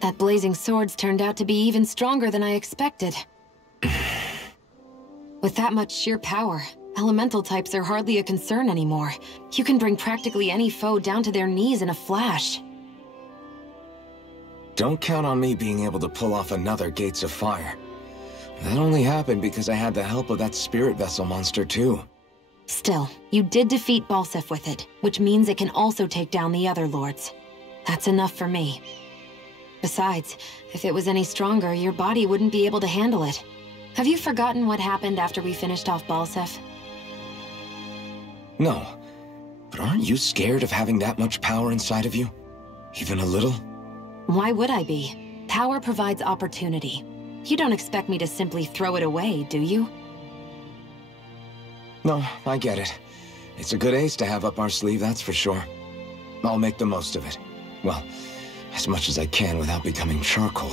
That blazing sword's turned out to be even stronger than I expected. With that much sheer power, elemental types are hardly a concern anymore. You can bring practically any foe down to their knees in a flash. Don't count on me being able to pull off another Gates of Fire. That only happened because I had the help of that spirit vessel monster too. Still, you did defeat Balseph with it, which means it can also take down the other lords. That's enough for me. Besides, if it was any stronger, your body wouldn't be able to handle it. Have you forgotten what happened after we finished off Balseph? No, but aren't you scared of having that much power inside of you? Even a little? Why would I be? Power provides opportunity. You don't expect me to simply throw it away, do you? No, I get it. It's a good ace to have up our sleeve, that's for sure. I'll make the most of it. Well, as much as I can without becoming charcoal.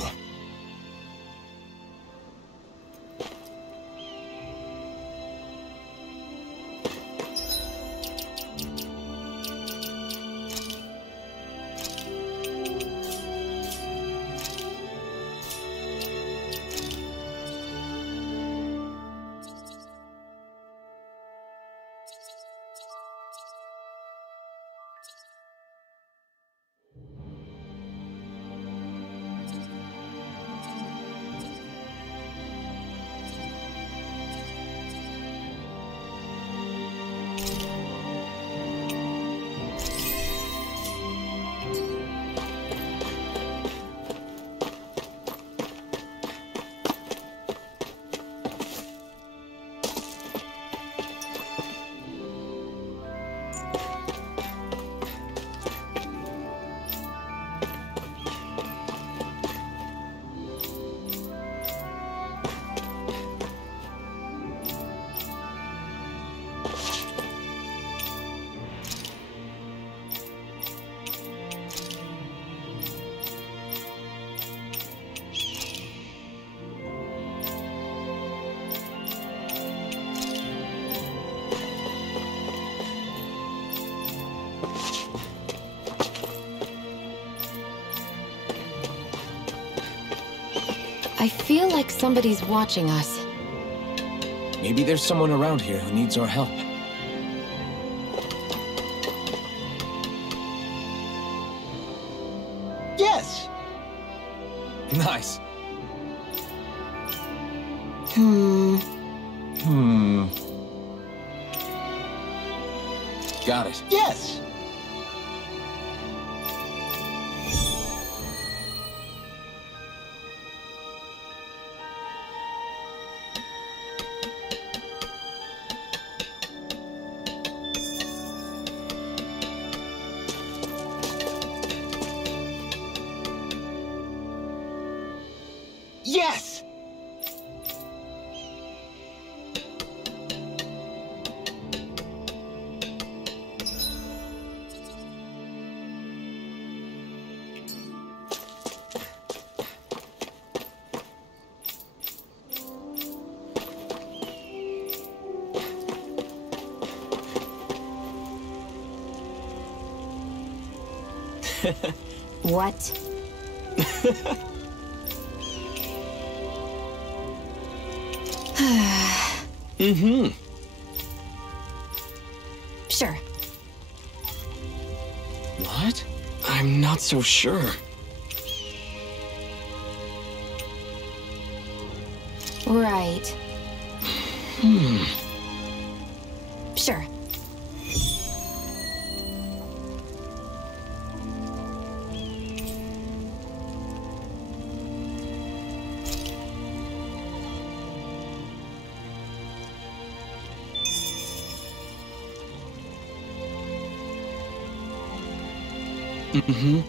I feel like somebody's watching us. Maybe there's someone around here who needs our help. Yes! Nice. Got it. Yes! Yes! What? Mm-hmm. Sure. What? I'm not so sure. Right. Sure. Mm-hmm.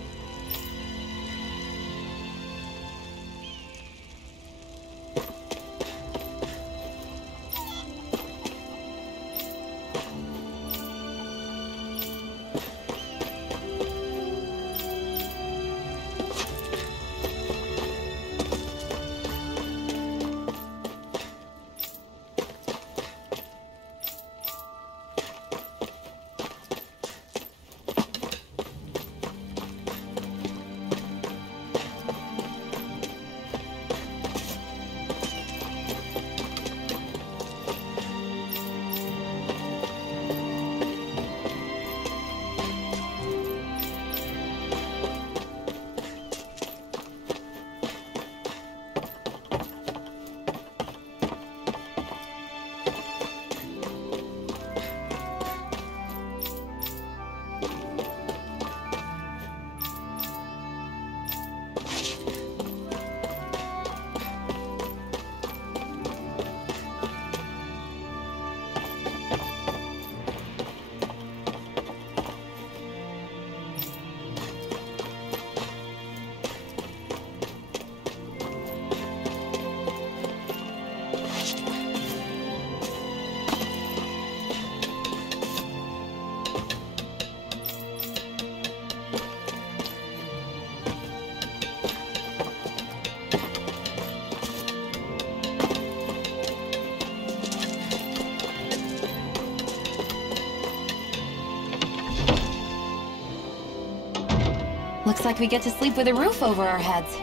Looks like we get to sleep with a roof over our heads.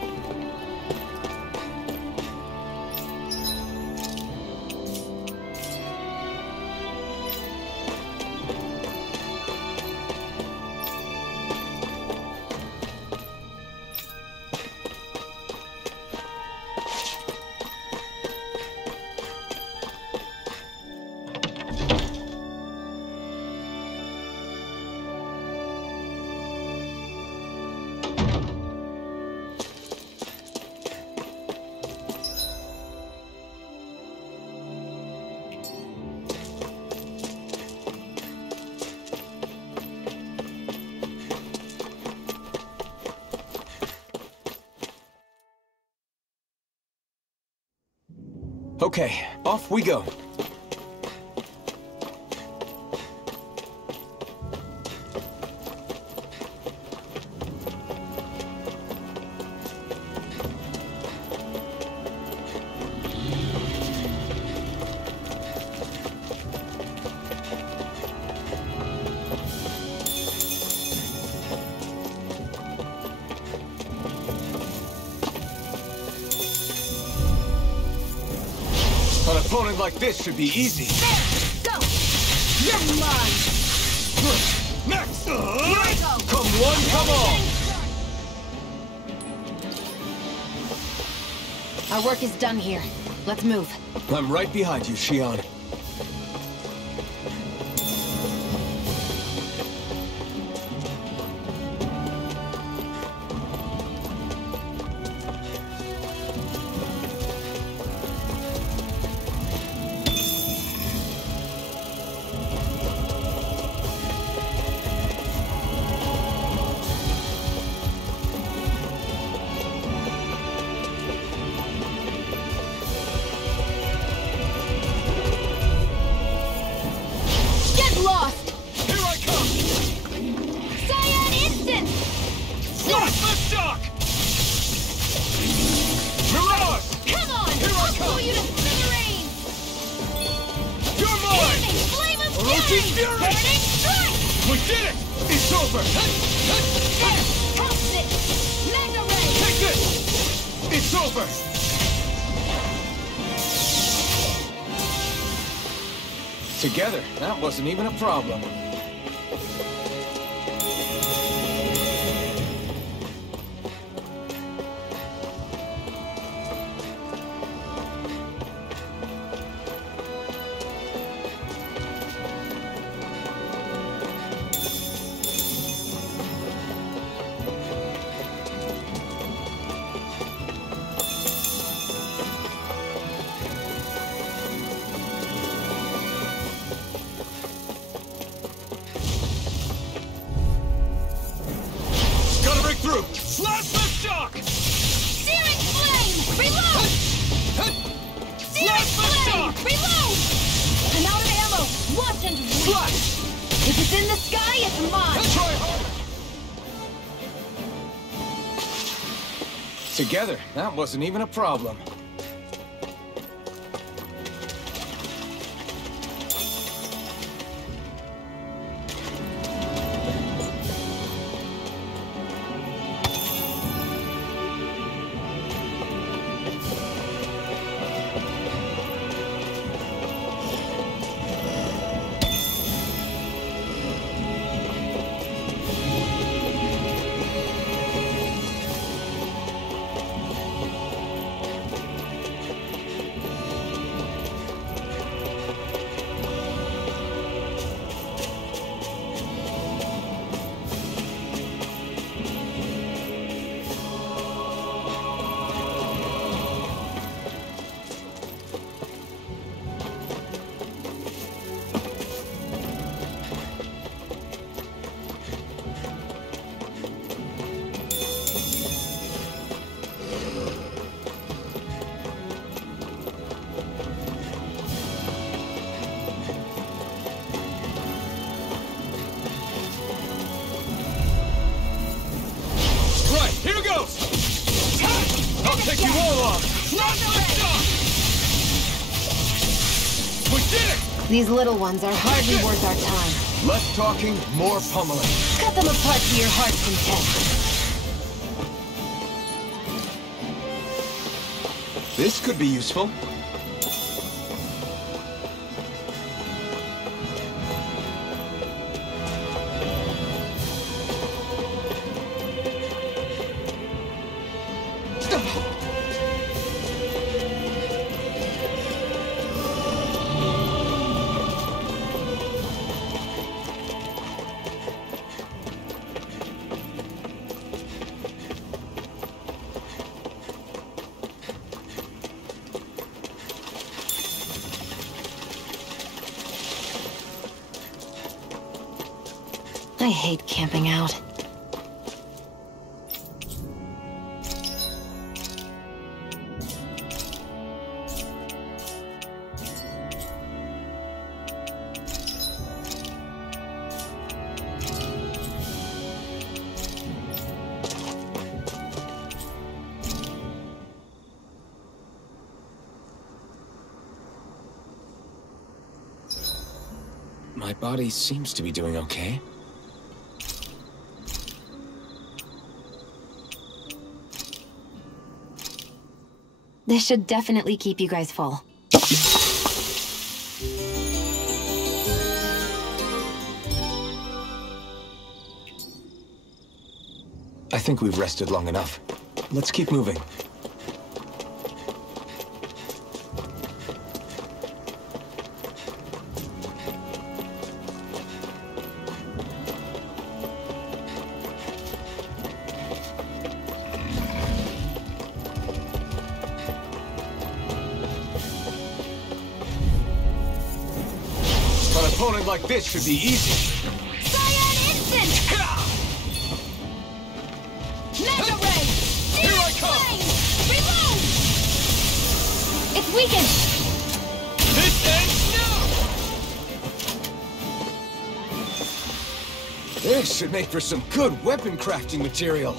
Okay, off we go. An opponent like this should be easy. There! Go! You're mine! Next! Here I go! Come one, come all! Our work is done here. Let's move. I'm right behind you, Shion. Lost! Here I come! Cyan instant! Blast the shock! Mirage! Come on! Here I I'll come! blow you to smithereens! You're mine! Burning flame of Orochi fury! Fury! Burning strike! We did it! It's over! There! Toss it! Mega ray! Take this! It's over! Together, that wasn't even a problem. Through! Slash the shock! Searing flame! Reload! Searing Slash the flame! shock! Reload! I'm out of ammo! Watch and wait! Slash! If it's in the sky, it's mine! Try harder! Together, that wasn't even a problem. Here goes! I'll take you all on! We did it! These little ones are hardly worth our time. Less talking, more pummeling. Cut them apart to your heart's content. This could be useful. I hate camping out. My body seems to be doing okay. This should definitely keep you guys full. I think we've rested long enough. Let's keep moving. An opponent like this should be easy. Cyan Instant! Mega Ray! Here I come! Reload! It's weakened! This ends now! This should make for some good weapon crafting material.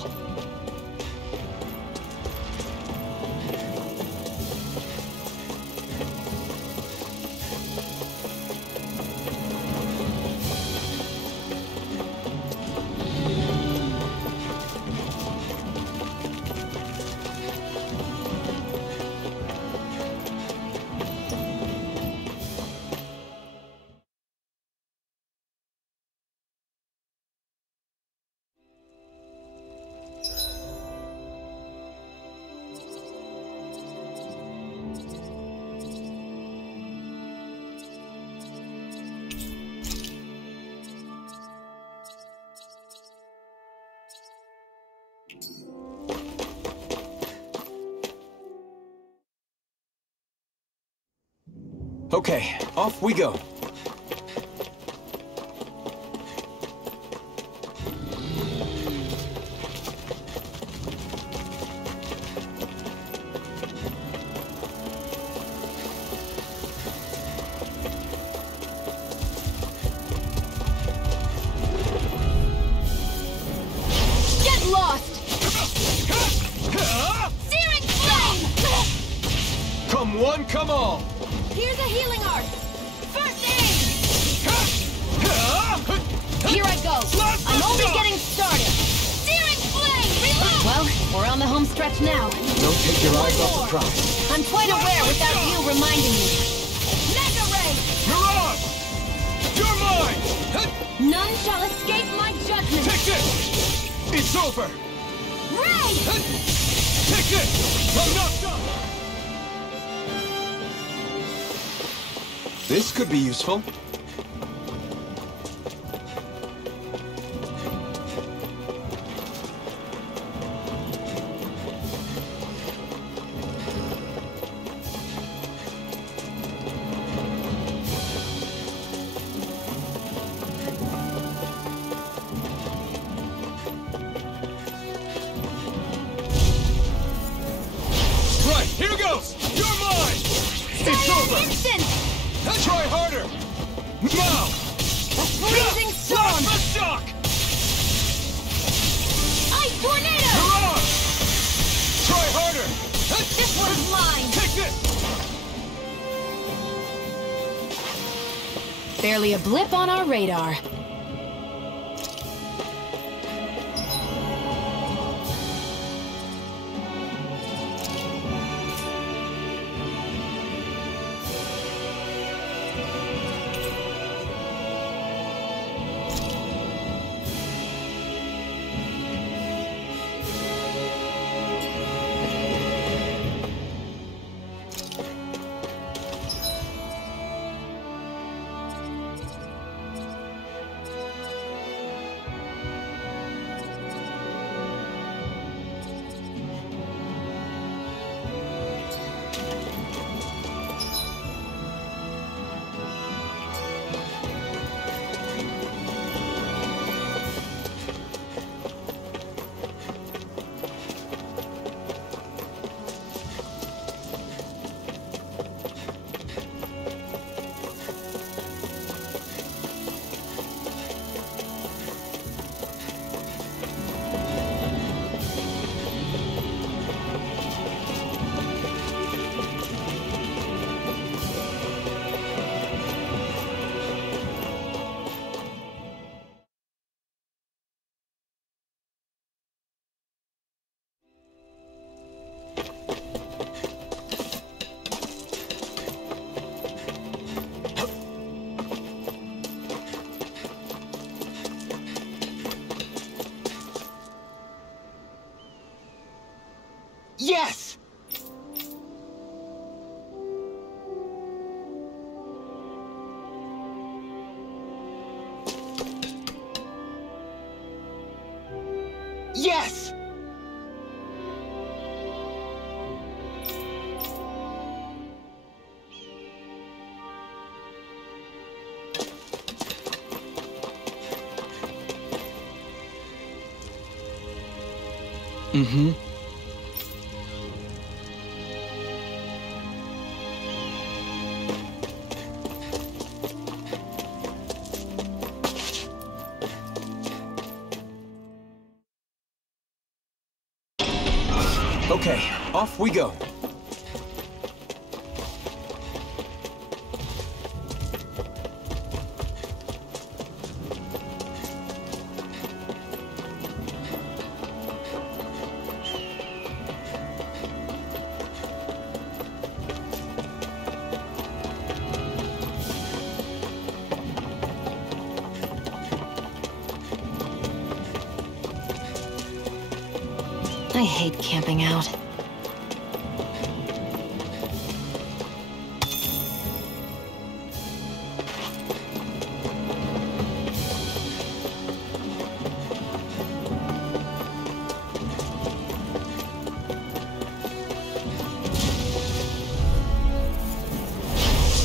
Okay, off we go. Get lost! Searing flame! Come one, come all! Here's a healing art! First aid! Here I go! I'm only getting started! Searing flame! Reload! Well, we're on the home stretch now. Don't take your eyes off the prize. I'm quite aware without you reminding me. Mega Ray! You're on! You're mine! None shall escape my judgment! Take this! It's over! Ray! Take this! I'm knocked up! This could be useful. Right, here goes! You're mine! It's over! Instant! Try harder! Now! A freezing storm! Plasma shock! Ice tornado! You're on! Try harder! This one's mine! Take this! Barely a blip on our radar. Yes! Yes! Mm-hmm. Okay, off we go. I hate camping out.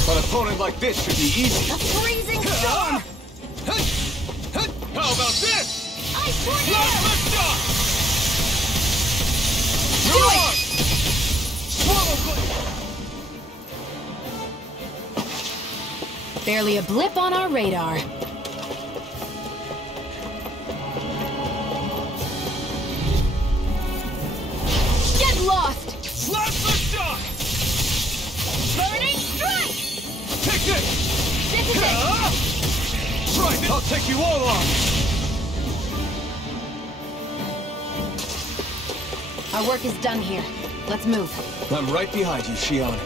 An opponent like this should be easy. A freezing storm! How about this? Ice tornado! Lift up! Do it! Swallow blade! Barely a blip on our radar. Get lost! Slap the shot! Burning strike! Take this! This is it! Right, I'll take you all on! Our work is done here. Let's move. I'm right behind you, Shion.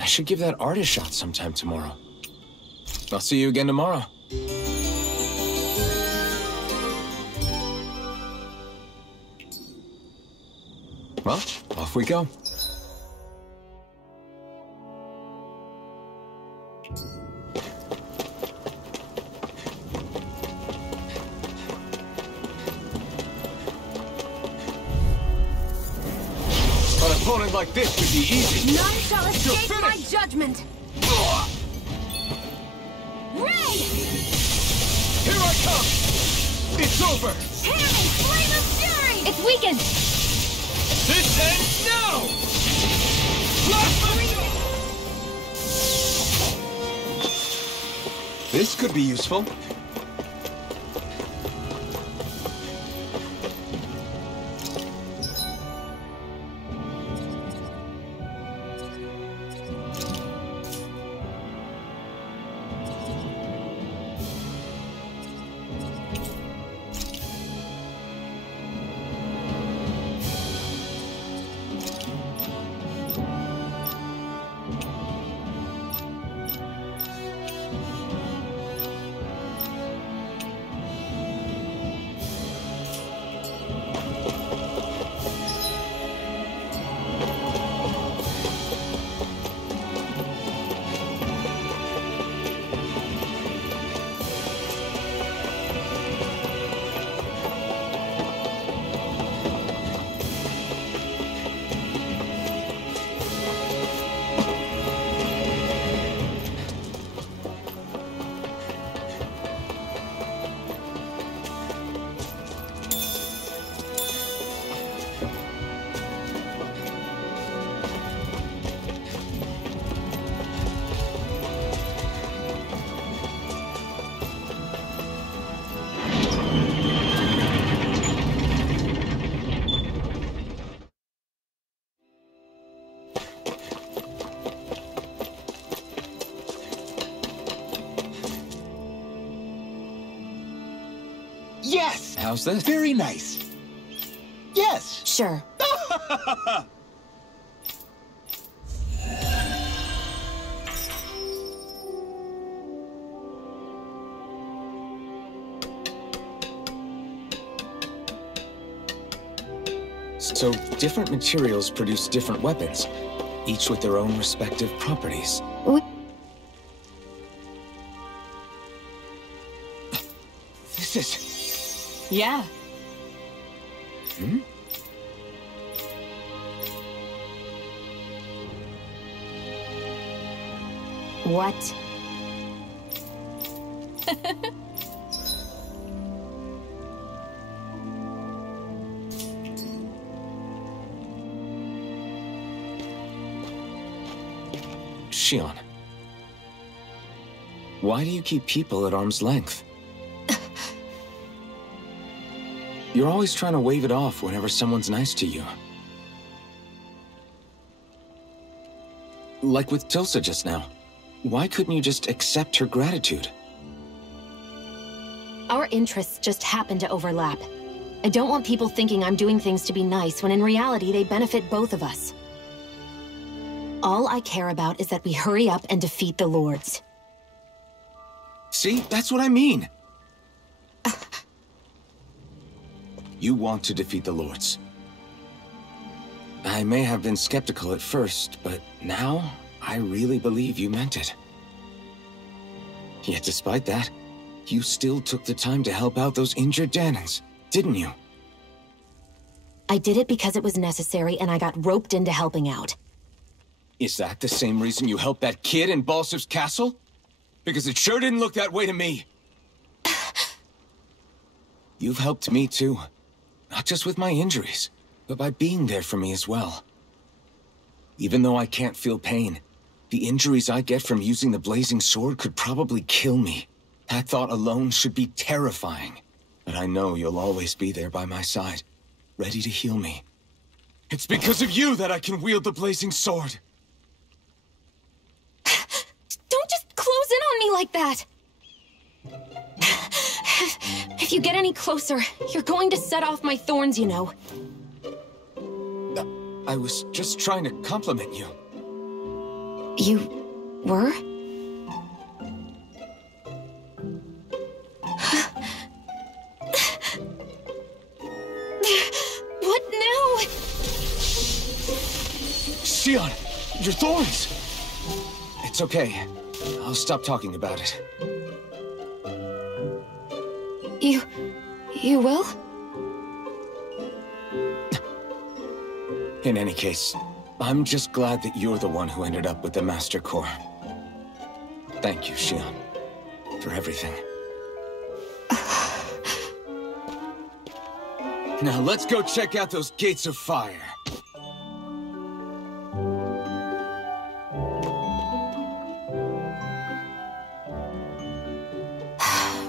I should give that art a shot sometime tomorrow. I'll see you again tomorrow. Well, off we go. An opponent like this should be easy. None shall escape my finished. judgment! Ray! Here I come! It's over! Hammy! Flame of fury! It's weakened! This ends now! This could be useful. Yes! How's this? Very nice. Yes! Sure. So, different materials produce different weapons, each with their own respective properties. This is... Yeah. Hmm? What? Shion. Why do you keep people at arm's length? You're always trying to wave it off whenever someone's nice to you. Like with Tilsa just now. Why couldn't you just accept her gratitude? Our interests just happen to overlap. I don't want people thinking I'm doing things to be nice when in reality they benefit both of us. All I care about is that we hurry up and defeat the Lords. See? That's what I mean! You want to defeat the Lords. I may have been skeptical at first, but now I really believe you meant it. Yet despite that, you still took the time to help out those injured Danans, didn't you? I did it because it was necessary and I got roped into helping out. Is that the same reason you helped that kid in Balsif's castle? Because it sure didn't look that way to me. You've helped me too. Not just with my injuries, but by being there for me as well. Even though I can't feel pain, the injuries I get from using the blazing sword could probably kill me. That thought alone should be terrifying. But I know you'll always be there by my side, ready to heal me. It's because of you that I can wield the blazing sword. Don't just close in on me like that! If you get any closer, you're going to set off my thorns, you know. I was just trying to compliment you. You were? What now? Shion, your thorns! It's okay. I'll stop talking about it. You will? In any case, I'm just glad that you're the one who ended up with the Master Core. Thank you, Shion, for everything. Now let's go check out those gates of fire.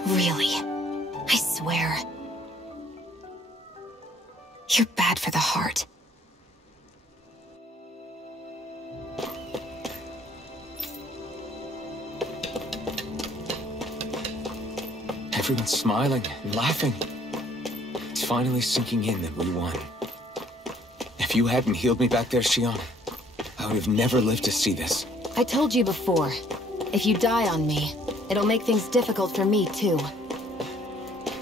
Really? I swear. You're bad for the heart. Everyone's smiling and laughing. It's finally sinking in that we won. If you hadn't healed me back there, Shion, I would have never lived to see this. I told you before, if you die on me, it'll make things difficult for me, too.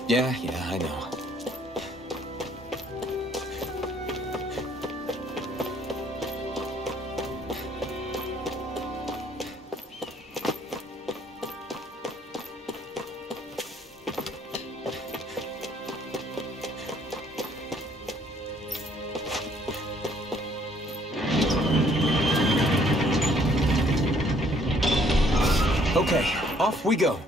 Yeah, I know. Okay, off we go.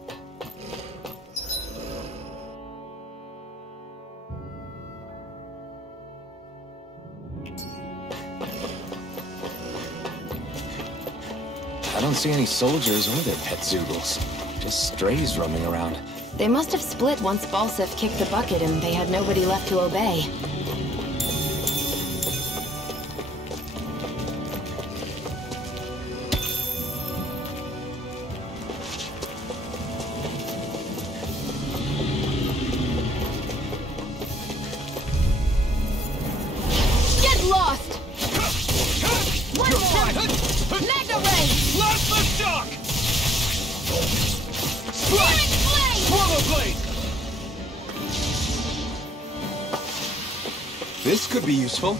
I don't see any soldiers or their pet Zoogles. Just strays roaming around. They must have split once Balsif kicked the bucket and they had nobody left to obey. This could be useful.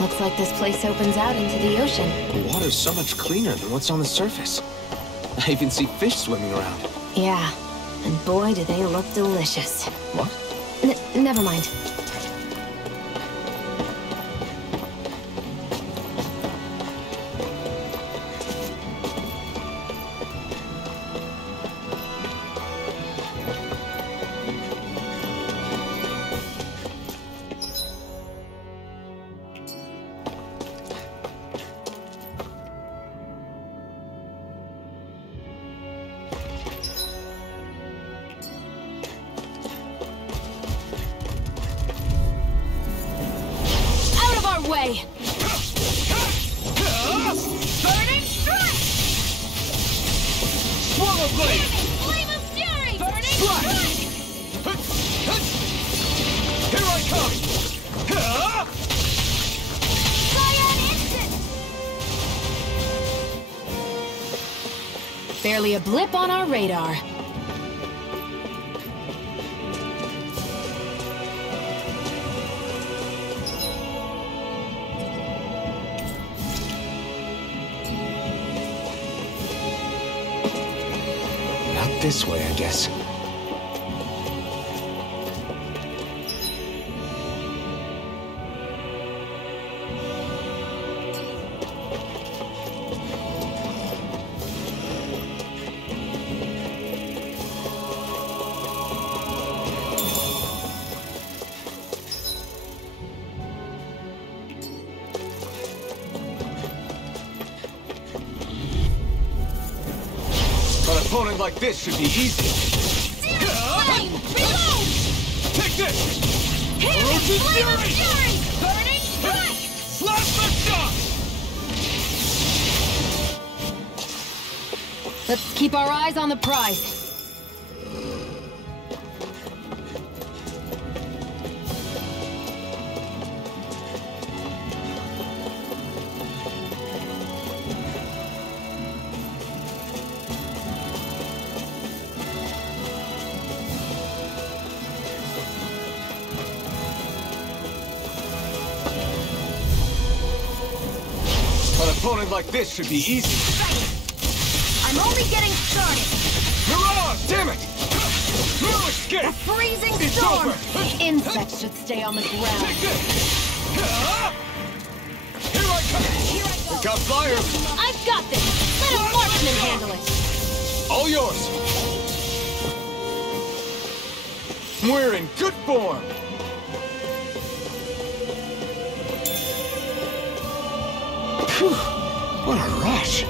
Looks like this place opens out into the ocean. The water's so much cleaner than what's on the surface. I even see fish swimming around. Yeah, and boy, do they look delicious. What? Never mind. Way. Burning strike! Swallow blade! Flame of fury! Burning strike! Here I come! Cyan instant! Barely a blip on our radar. This way, I guess. An opponent like this should be easy. Flame! Reload! Take this! Flame of fury! Burning strike! Slash the shot! Let's keep our eyes on the prize. An opponent like this should be easy. I'm only getting started. Hurrah! Damn it! No escape! A freezing It's storm! over! Insects should stay on the ground. Take this! Here I come! Here I go! It got fire! I've got this! Let a marksman handle it! All yours! We're in good form! Phew! What a rush!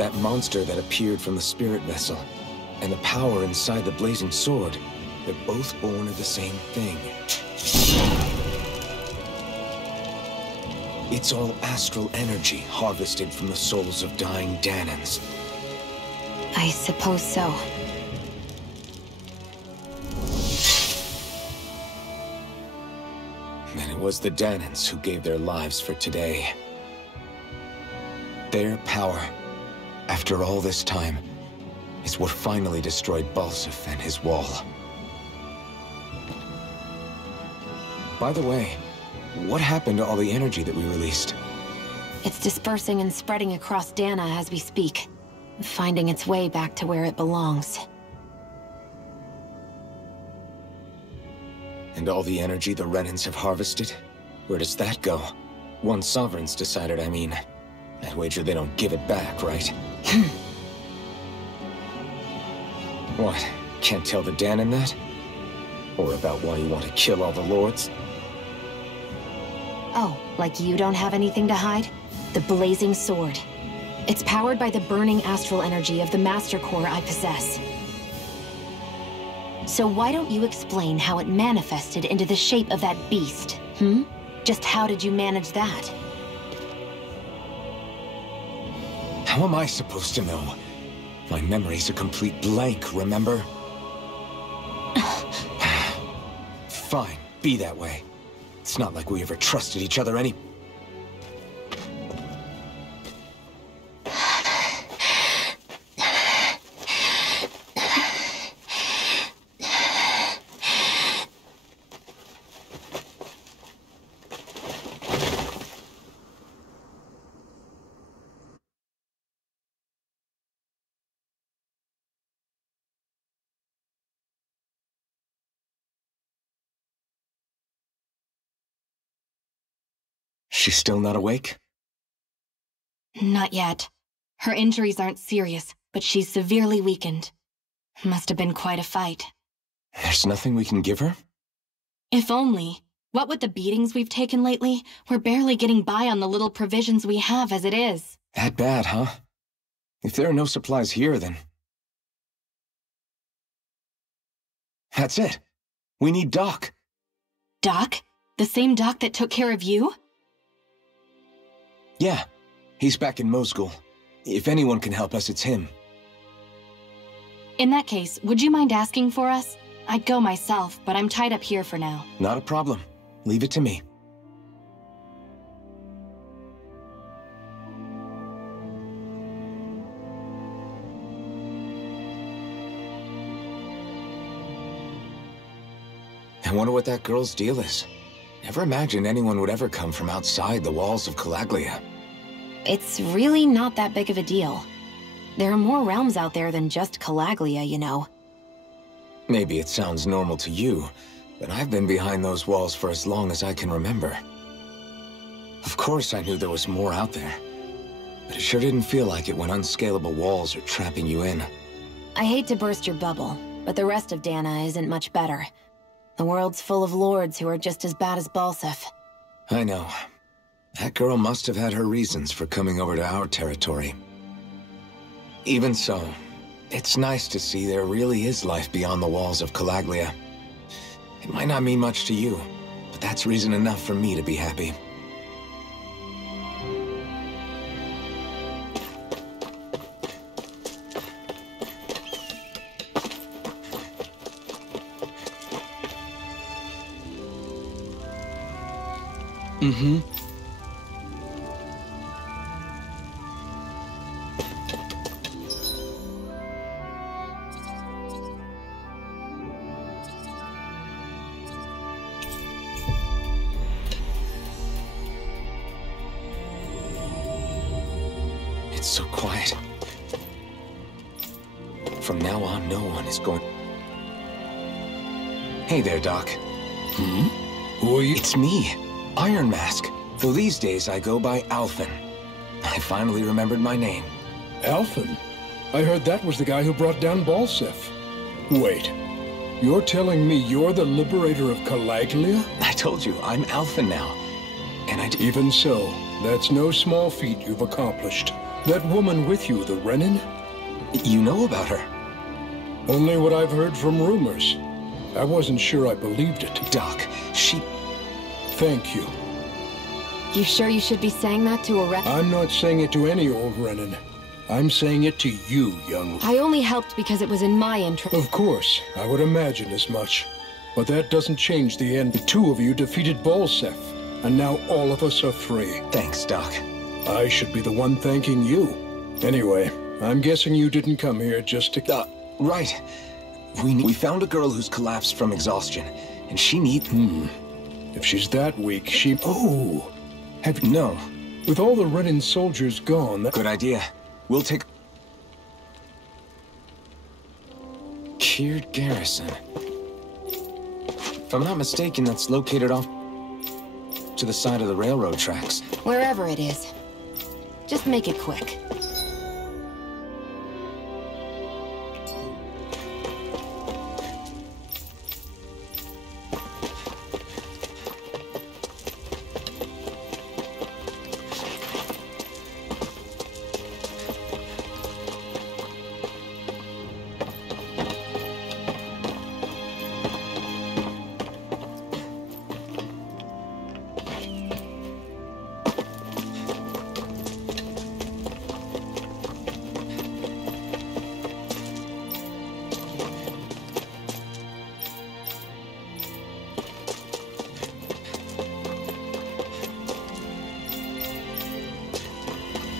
That monster that appeared from the spirit vessel, and the power inside the blazing sword, they're both born of the same thing. It's all astral energy harvested from the souls of dying Danans. I suppose so. And it was the Danans who gave their lives for today. Their power, after all this time, is what finally destroyed Balsif and his wall. By the way, what happened to all the energy that we released? It's dispersing and spreading across Dana as we speak, finding its way back to where it belongs. And all the energy the Renans have harvested? Where does that go? Once Sovereign's decided, I mean. I'd wager they don't give it back, right? What? Can't tell the Danan that? Or about why you want to kill all the lords? Oh, like you don't have anything to hide? The blazing sword. It's powered by the burning astral energy of the Master Core I possess. So why don't you explain how it manifested into the shape of that beast, hmm? Just how did you manage that? How am I supposed to know? My memory's a complete blank, remember? Fine, be that way. It's not like we ever trusted each other any... She's still not awake? Not yet. Her injuries aren't serious, but she's severely weakened. Must have been quite a fight. There's nothing we can give her? If only. What with the beatings we've taken lately, we're barely getting by on the little provisions we have as it is. That bad, huh? If there are no supplies here, then... That's it. We need Doc. Doc? The same Doc that took care of you? Yeah, he's back in Mosgul. If anyone can help us, it's him. In that case, would you mind asking for us? I'd go myself, but I'm tied up here for now. Not a problem. Leave it to me. I wonder what that girl's deal is. Never imagined anyone would ever come from outside the walls of Calaglia. It's really not that big of a deal. There are more realms out there than just Calaglia, you know. Maybe it sounds normal to you, but I've been behind those walls for as long as I can remember. Of course I knew there was more out there, but it sure didn't feel like it when unscalable walls are trapping you in. I hate to burst your bubble, but the rest of Dana isn't much better. The world's full of lords who are just as bad as Balsif. I know. That girl must have had her reasons for coming over to our territory. Even so, it's nice to see there really is life beyond the walls of Calaglia. It might not mean much to you, but that's reason enough for me to be happy. Mm-hmm. It's so quiet. From now on, no one is going... Hey there, Doc. Hmm? Who are you? It's me, Iron Mask. Though these days I go by Alphen. I finally remembered my name. Alphen? I heard that was the guy who brought down Balsif. Wait, you're telling me you're the liberator of Calaglia? I told you, I'm Alphen now. And Even so, that's no small feat you've accomplished. That woman with you, the Renin? You know about her? Only what I've heard from rumors. I wasn't sure I believed it. Doc, she... Thank you. You sure you should be saying that to a I'm not saying it to any old Renin. I'm saying it to you, young... I only helped because it was in my interest. Of course, I would imagine as much. But that doesn't change the end. The two of you defeated Balsef, and now all of us are free. Thanks, Doc. I should be the one thanking you. Anyway, I'm guessing you didn't come here just to... Right. We found a girl who's collapsed from exhaustion, and she needs... If she's that weak, she... Oh! No. With all the Renin soldiers gone... Good idea. We'll take... Kiered Garrison. If I'm not mistaken, that's located off to the side of the railroad tracks. Wherever it is. Just make it quick.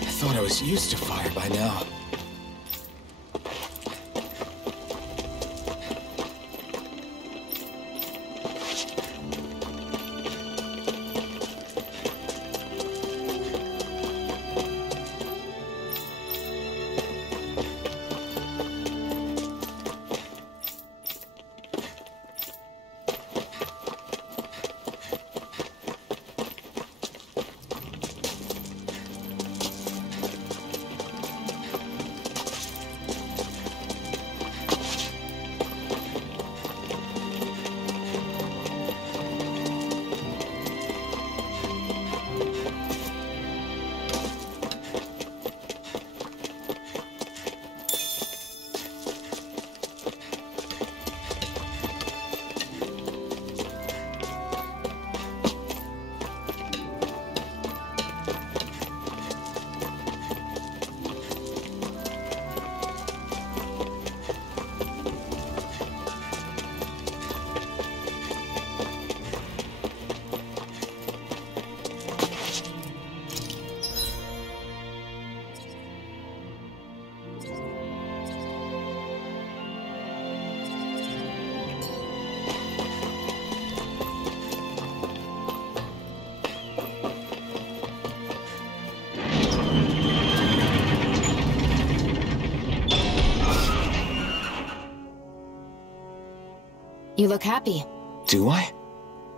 I thought I was used to fire by now. You look happy. Do I?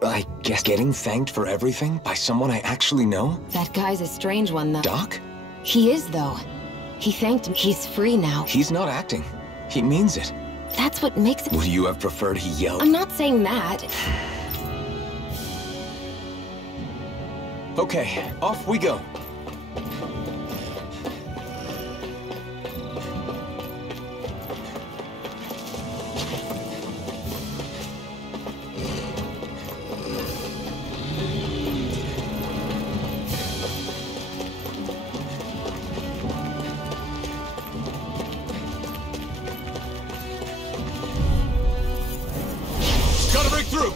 I guess getting thanked for everything by someone I actually know? That guy's a strange one, though. Doc? He is, though. He thanked me. He's free now. He's not acting. He means it. That's what makes it... Would you have preferred he yelled? I'm not saying that. Okay, off we go. Gotta break through!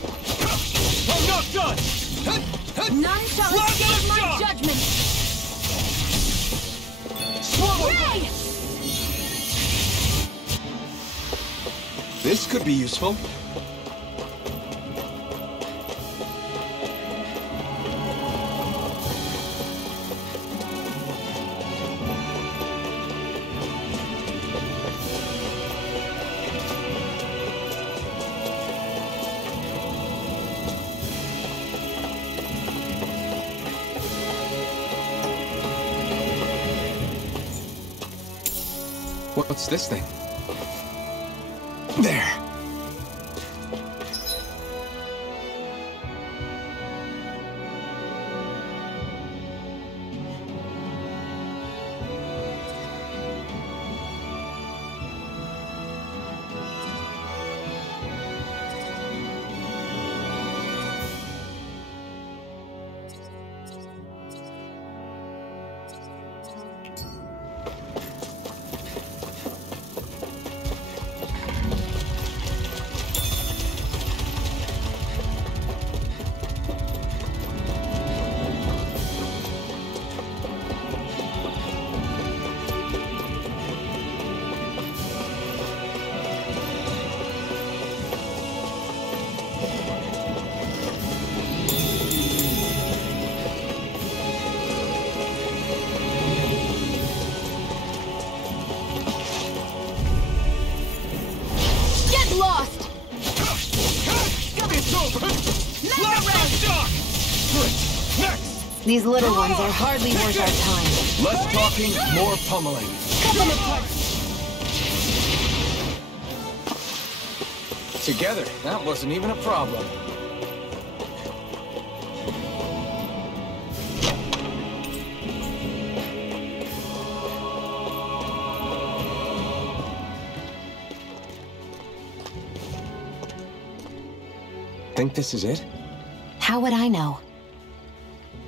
I'm not done! None shall escape my judgment! Ray! This could be useful. What's this thing? There! These little ones are hardly worth our time. Less talking, more pummeling. Cut them apart. Together, that wasn't even a problem. Think this is it? How would I know?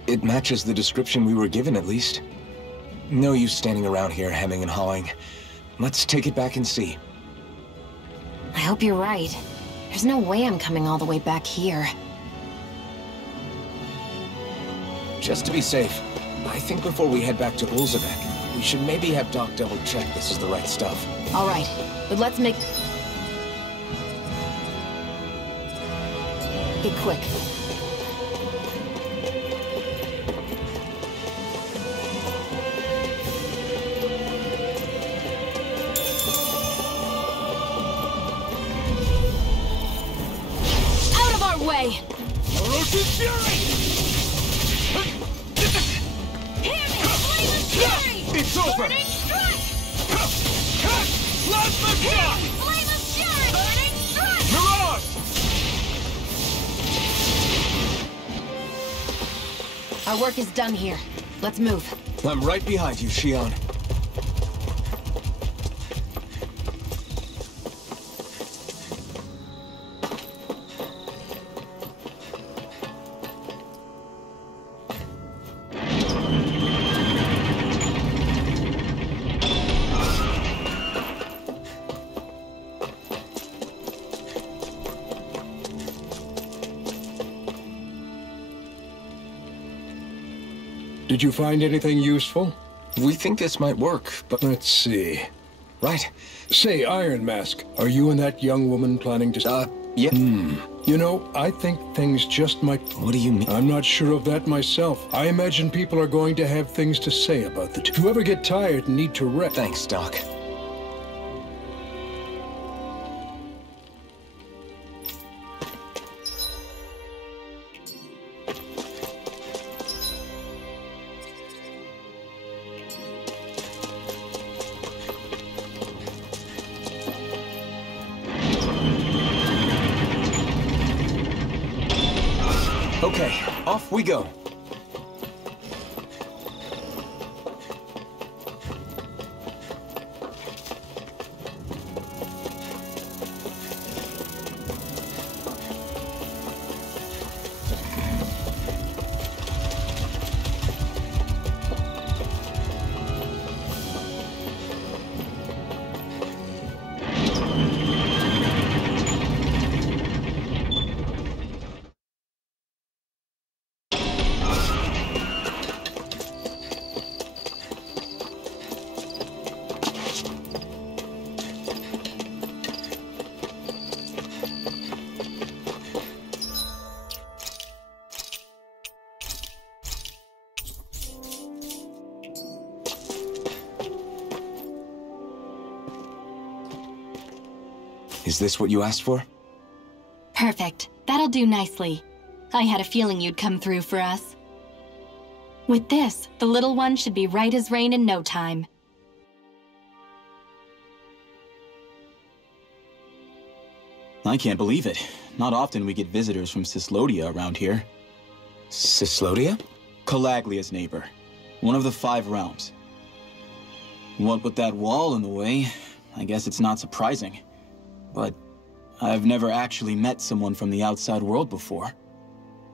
It matches the description we were given, at least. No use standing around here hemming and hawing. Let's take it back and see. I hope you're right. There's no way I'm coming all the way back here. Just to be safe, I think before we head back to Ulzabek, we should maybe have Doc double-check this is the right stuff. All right, but let's make... Get quick. Out of our way! Ferocious Fury! Hear me! Flame of fury! It's over! Burning strike! Plasma Hear shot! me! Flame of fury! Burning strike! Mirage! Our work is done here. Let's move. I'm right behind you, Shion. Did you find anything useful? We think this might work, but... Let's see. Right. Say, Iron Mask, are you and that young woman planning to... Yeah. You know, I think things just might... What do you mean? I'm not sure of that myself. I imagine people are going to have things to say about the two. If you ever get tired and need to rest... Thanks, Doc. Okay, off we go. Is this what you asked for? Perfect. That'll do nicely. I had a feeling you'd come through for us. With this, the little one should be right as rain in no time. I can't believe it. Not often we get visitors from Cislodia around here. Cislodia? Calaglia's neighbor. One of the 5 realms. What with that wall in the way, I guess it's not surprising. But I've never actually met someone from the outside world before.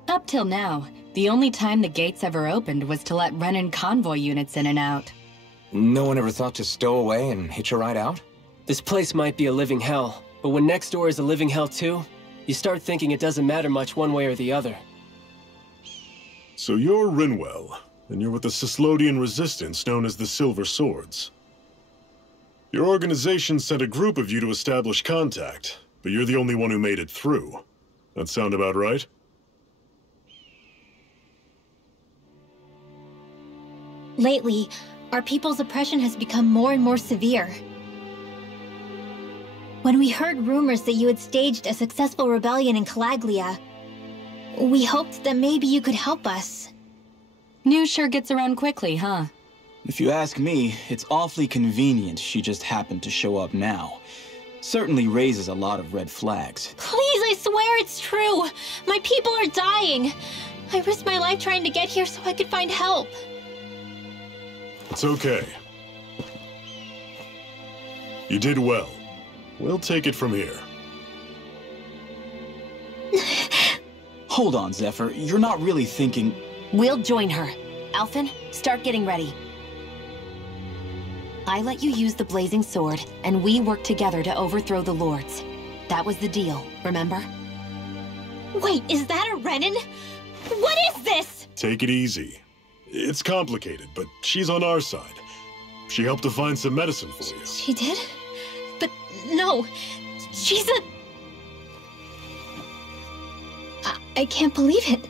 Up till now, the only time the gates ever opened was to let Renan convoy units in and out. No one ever thought to stow away and hitch a ride out? This place might be a living hell, but when next door is a living hell too, you start thinking it doesn't matter much one way or the other. So you're Rinwell, and you're with the Cislodian resistance known as the Silver Swords. Your organization sent a group of you to establish contact, but you're the only one who made it through. That sound about right? Lately, our people's oppression has become more and more severe. When we heard rumors that you had staged a successful rebellion in Calaglia, we hoped that maybe you could help us. News sure gets around quickly, huh? If you ask me, it's awfully convenient she just happened to show up now. Certainly raises a lot of red flags. Please, I swear it's true. My people are dying. I risked my life trying to get here so I could find help. It's okay. You did well. We'll take it from here. Hold on, Zephyr. You're not really thinking... We'll join her. Alphen, start getting ready. I let you use the blazing sword, and we worked together to overthrow the lords. That was the deal, remember? Wait, is that a Renin? What is this? Take it easy. It's complicated, but she's on our side. She helped to find some medicine for you. She did? But no, she's a... I can't believe it.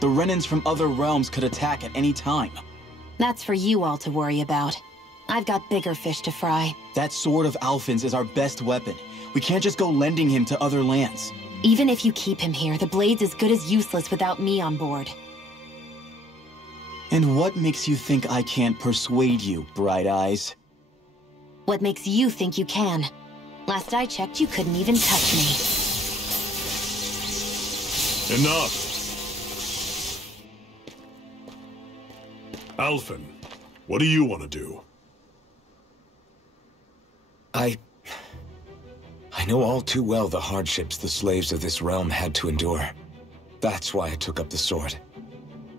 The Renins from other realms could attack at any time. That's for you all to worry about. I've got bigger fish to fry. That sword of Alphen's is our best weapon. We can't just go lending him to other lands. Even if you keep him here, the blade's as good as useless without me on board. And what makes you think I can't persuade you, Bright Eyes? What makes you think you can? Last I checked, you couldn't even touch me. Enough! Alphen, what do you want to do? I know all too well the hardships the slaves of this realm had to endure. That's why I took up the sword.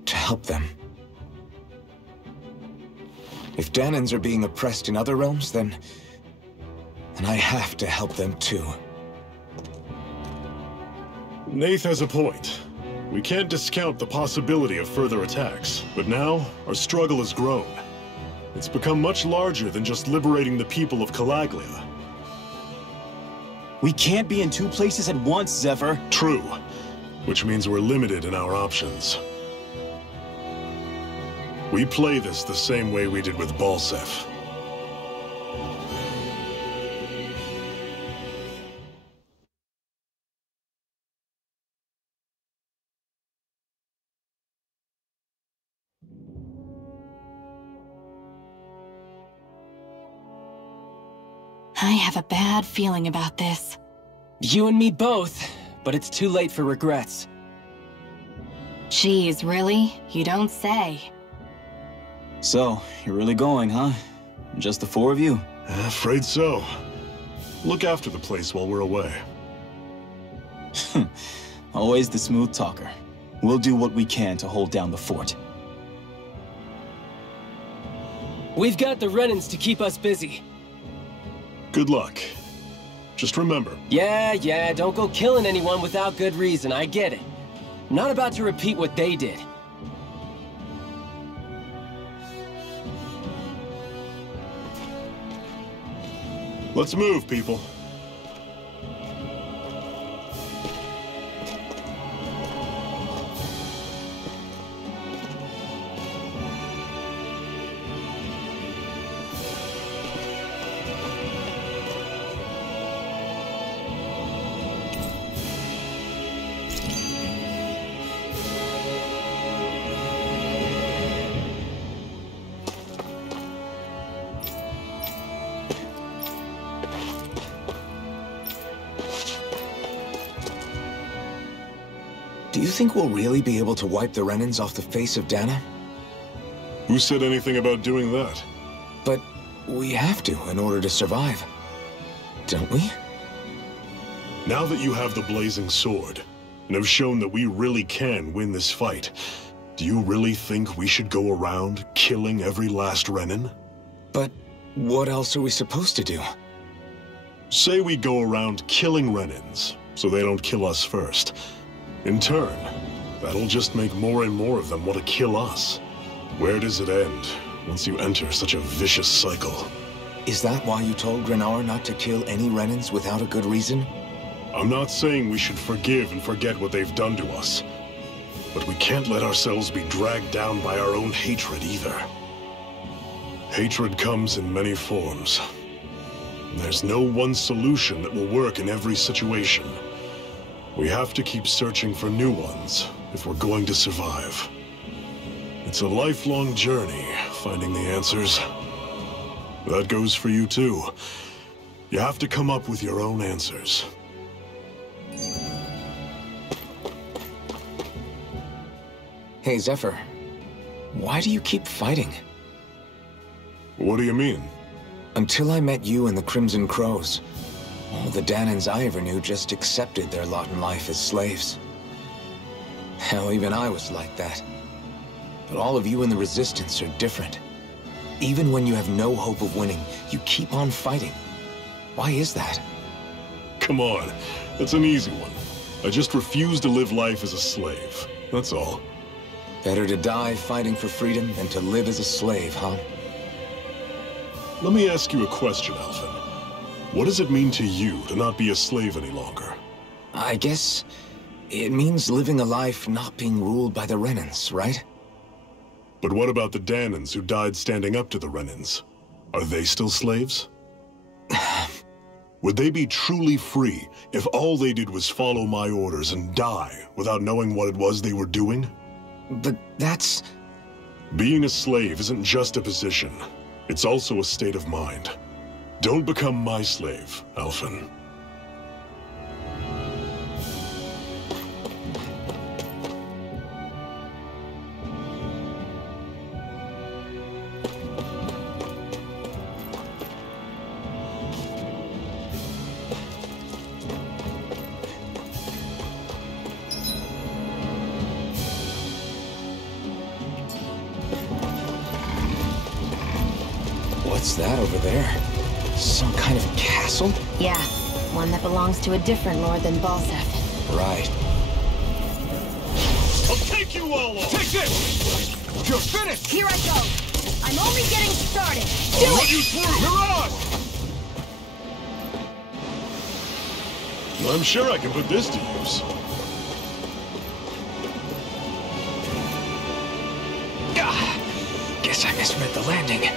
To help them. If Danans are being oppressed in other realms, then I have to help them too. Nath has a point. We can't discount the possibility of further attacks, but now our struggle has grown. It's become much larger than just liberating the people of Calaglia. We can't be in two places at once, Zephyr. True, which means we're limited in our options. We play this the same way we did with Balsef. I have a bad feeling about this. You and me both, but it's too late for regrets. Jeez, really? You don't say. So, you're really going, huh? Just the four of you? Afraid so. Look after the place while we're away. Always the smooth talker. We'll do what we can to hold down the fort. We've got the Renins to keep us busy. Good luck. Just remember. Yeah, don't go killing anyone without good reason, I get it. I'm not about to repeat what they did. Let's move, people. Do you think we'll really be able to wipe the Renins off the face of Dana? Who said anything about doing that? But we have to in order to survive. Don't we? Now that you have the blazing sword, and have shown that we really can win this fight, do you really think we should go around killing every last Renin? But what else are we supposed to do? Say we go around killing Renins, so they don't kill us first. In turn, that'll just make more and more of them want to kill us. Where does it end once you enter such a vicious cycle? Is that why you told Grenar not to kill any Renins without a good reason? I'm not saying we should forgive and forget what they've done to us. But we can't let ourselves be dragged down by our own hatred either. Hatred comes in many forms. There's no one solution that will work in every situation. We have to keep searching for new ones if we're going to survive. It's a lifelong journey, finding the answers. That goes for you too. You have to come up with your own answers. Hey, Zephyr. Why do you keep fighting? What do you mean? Until I met you and the Crimson Crows, all the Danans I ever knew just accepted their lot in life as slaves. Hell, even I was like that. But all of you in the Resistance are different. Even when you have no hope of winning, you keep on fighting. Why is that? Come on, that's an easy one. I just refuse to live life as a slave, that's all. Better to die fighting for freedom than to live as a slave, huh? Let me ask you a question, Alphen. What does it mean to you to not be a slave any longer? I guess it means living a life not being ruled by the Renans, right? But what about the Danans who died standing up to the Renans? Are they still slaves? Would they be truly free if all they did was follow my orders and die without knowing what it was they were doing? But that's... Being a slave isn't just a position. It's also a state of mind. Don't become my slave, Alphen. What's that over there? Some kind of castle? Yeah, one that belongs to a different lord than Balsef. Right. I'll take you all on! Take this! You're finished! Here I go. I'm only getting started. I'll run you through! Mirage! I'm sure I can put this to use. Guess I misread the landing.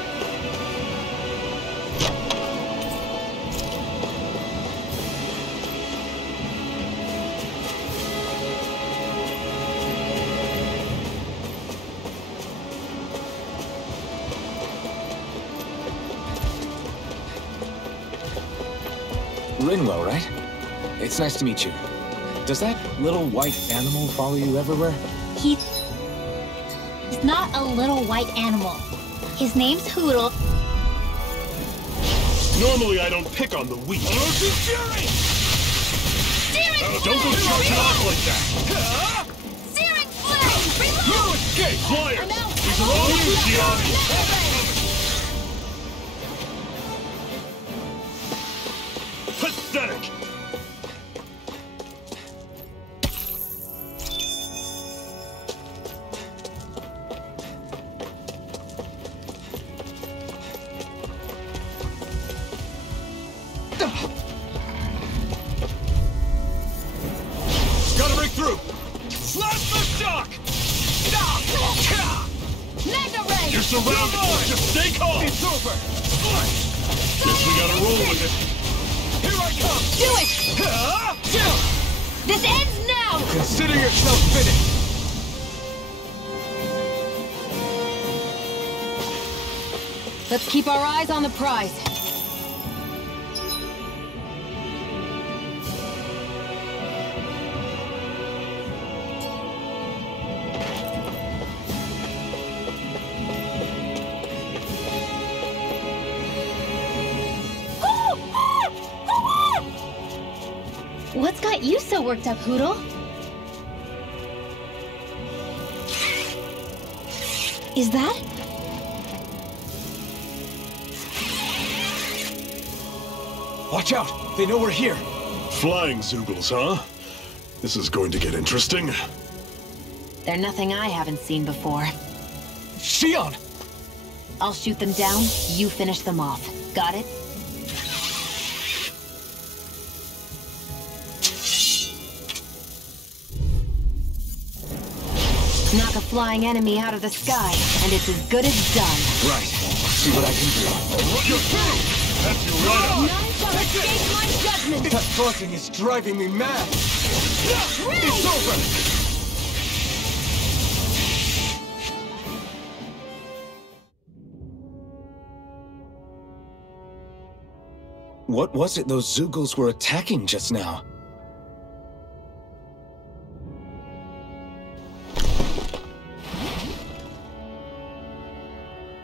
Rinwell, right? It's nice to meet you. Does that little white animal follow you everywhere? He's not a little white animal. His name's Hootle. Normally I don't pick on the weak. Fury! Oh, don't go charging off like that! Searing flame! You escape! Flyers! These are all you, Gianni! Pathetic! Gotta break through! Slash the shock! Mega ray! You're surrounded! Just stay calm! It's over! Guess we gotta roll with it. Here I come! Do it! This ends now! Consider yourself finished! Let's keep our eyes on the prize. What's got you so worked up, Hootle? Is that? Watch out! They know we're here! Flying Zoogles, huh? This is going to get interesting. They're nothing I haven't seen before. Shion! I'll shoot them down, you finish them off. Got it? Knock a flying enemy out of the sky, and it's as good as done. Right. See what I can do. You're through! That's you right up! None shall escape my judgment! That buzzing is driving me mad! It's over! What was it those Zeugles were attacking just now?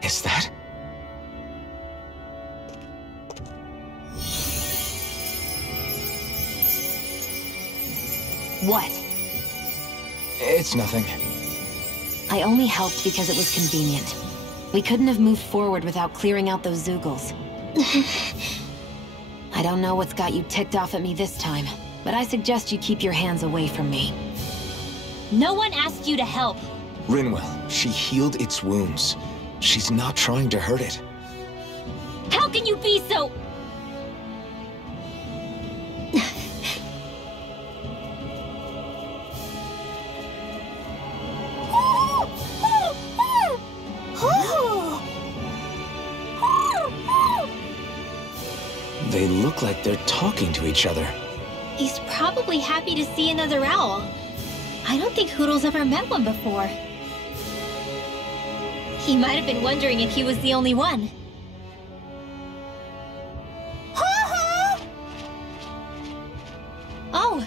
Is that? What? It's nothing. I only helped because it was convenient. We couldn't have moved forward without clearing out those Zeugles. I don't know what's got you ticked off at me this time, but I suggest you keep your hands away from me. No one asked you to help. Rinwell, she healed its wounds. She's not trying to hurt it. How can you be so... They look like they're talking to each other. He's probably happy to see another owl. I don't think Hoodle's ever met one before. He might have been wondering if he was the only one. Oh!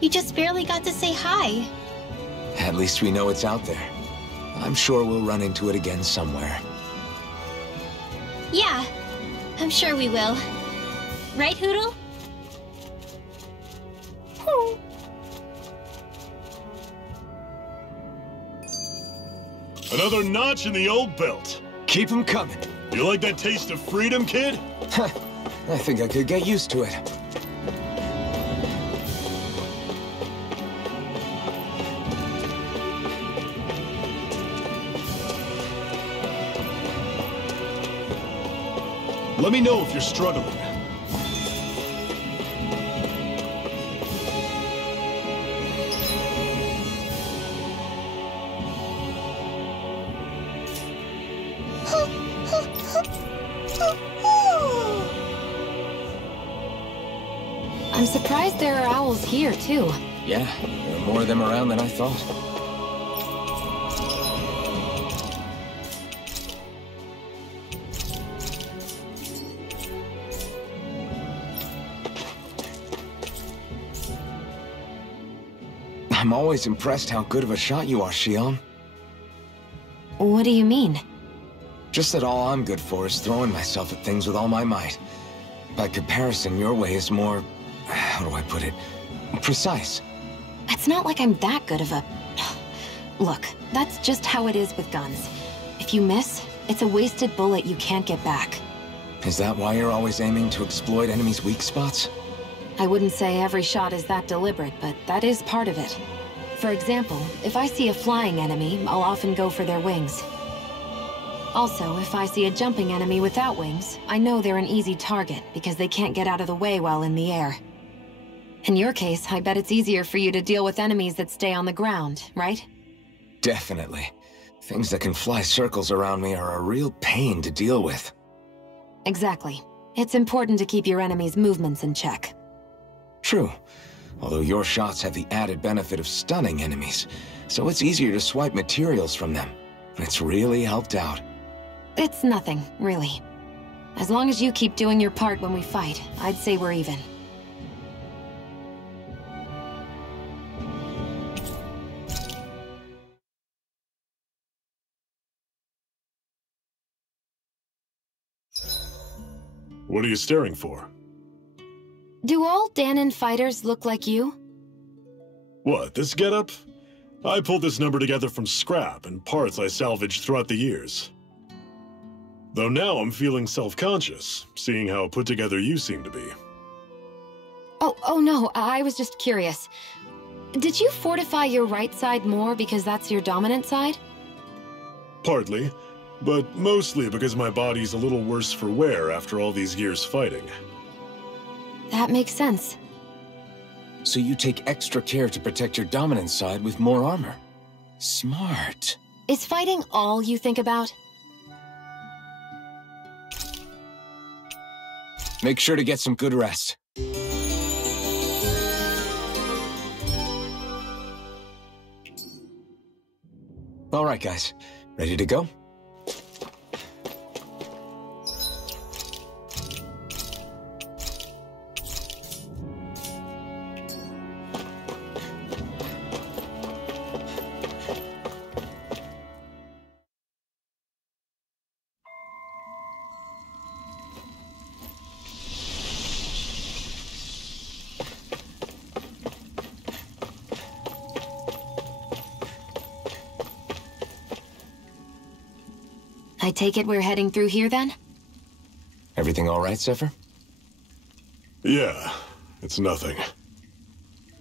You just barely got to say hi. At least we know it's out there. I'm sure we'll run into it again somewhere. Yeah, I'm sure we will. Right, Hoodle? Another notch in the old belt. Keep 'em coming. You like that taste of freedom, kid? I think I could get used to it. Let me know if you're struggling. I'm surprised there are owls here, too. Yeah, there are more of them around than I thought. I'm always impressed how good of a shot you are, Shion. What do you mean? Just that all I'm good for is throwing myself at things with all my might. By comparison, your way is more... how do I put it? Precise. It's not like I'm that good of a... Look, that's just how it is with guns. If you miss, it's a wasted bullet you can't get back. Is that why you're always aiming to exploit enemies' weak spots? I wouldn't say every shot is that deliberate, but that is part of it. For example, if I see a flying enemy, I'll often go for their wings. Also, if I see a jumping enemy without wings, I know they're an easy target because they can't get out of the way while in the air. In your case, I bet it's easier for you to deal with enemies that stay on the ground, right? Definitely. Things that can fly circles around me are a real pain to deal with. Exactly. It's important to keep your enemy's movements in check. True. Although your shots have the added benefit of stunning enemies, so it's easier to swipe materials from them. It's really helped out. It's nothing, really. As long as you keep doing your part when we fight, I'd say we're even. What are you staring for? Do all Danon fighters look like you? What, this getup? I pulled this number together from scrap and parts I salvaged throughout the years. Though now I'm feeling self-conscious, seeing how put together you seem to be. Oh no, I was just curious. Did you fortify your right side more because that's your dominant side? Partly, but mostly because my body's a little worse for wear after all these years fighting. That makes sense. So you take extra care to protect your dominant side with more armor. Smart. Is fighting all you think about? Make sure to get some good rest. All right, guys. Ready to go? I take it we're heading through here then? Everything all right, Zephyr? Yeah, it's nothing.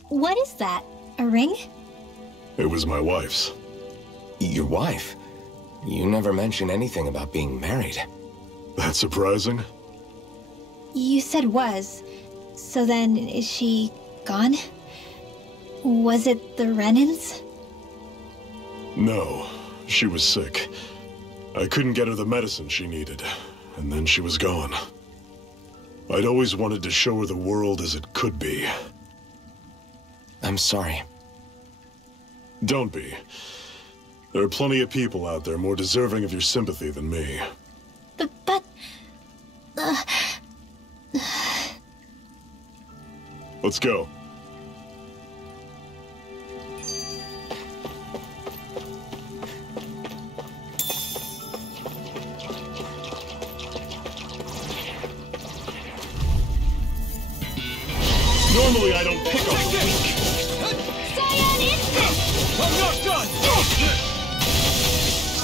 What is that? A ring? It was my wife's. Your wife? You never mentioned anything about being married. That's surprising? You said was. So then, is she gone? Was it the Renans? No, she was sick. I couldn't get her the medicine she needed, and then she was gone. I'd always wanted to show her the world as it could be. I'm sorry. Don't be. There are plenty of people out there more deserving of your sympathy than me. But... Let's go. Normally I don't pick on the weak. Cyan instant! I'm not done!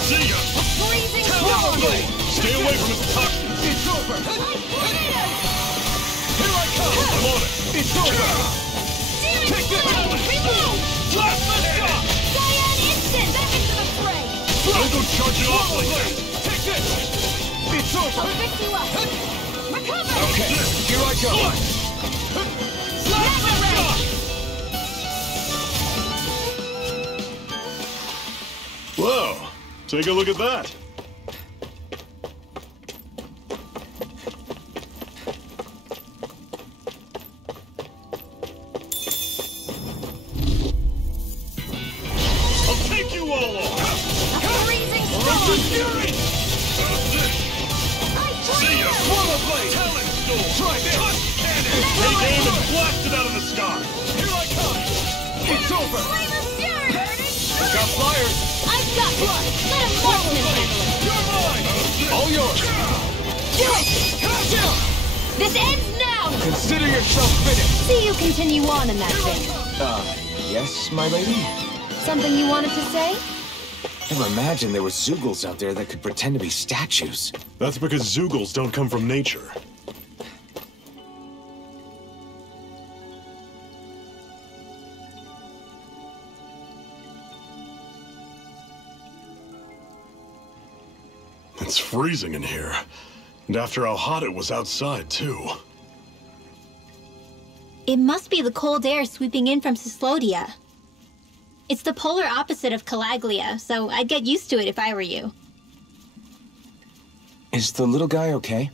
See ya! Freezing Power storm! blade! Stay away from its toxins! It's over! Here I come! I'm on it! It's over! Searing Take this! flame! Remove! Plasma shock! Cyan instant! Back into the fray! Don't go charging off Power like blade! that! Take this! It's over! I'll fix you up! Recover! Okay, here I go! Plasma shock! Whoa! Take a look at that! I'll take you all on! Freezing storm! Fury! See ya! Power blade! Talent storm! Try this! Cannon! Take aim and blast it out of the sky! Here I come! It's over! Flame of fury! Got fires! I've got blood! Let a marksman handle it! You're mine! All yours! Do it! This ends now! Consider yourself finished! See you continue on in that vein. Yes, my lady? Something you wanted to say? Never imagined there were Zeugles out there that could pretend to be statues. That's because Zeugles don't come from nature. It's freezing in here. And after how hot it was outside, too. It must be the cold air sweeping in from Cyslodia. It's the polar opposite of Calaglia, so I'd get used to it if I were you. Is the little guy okay?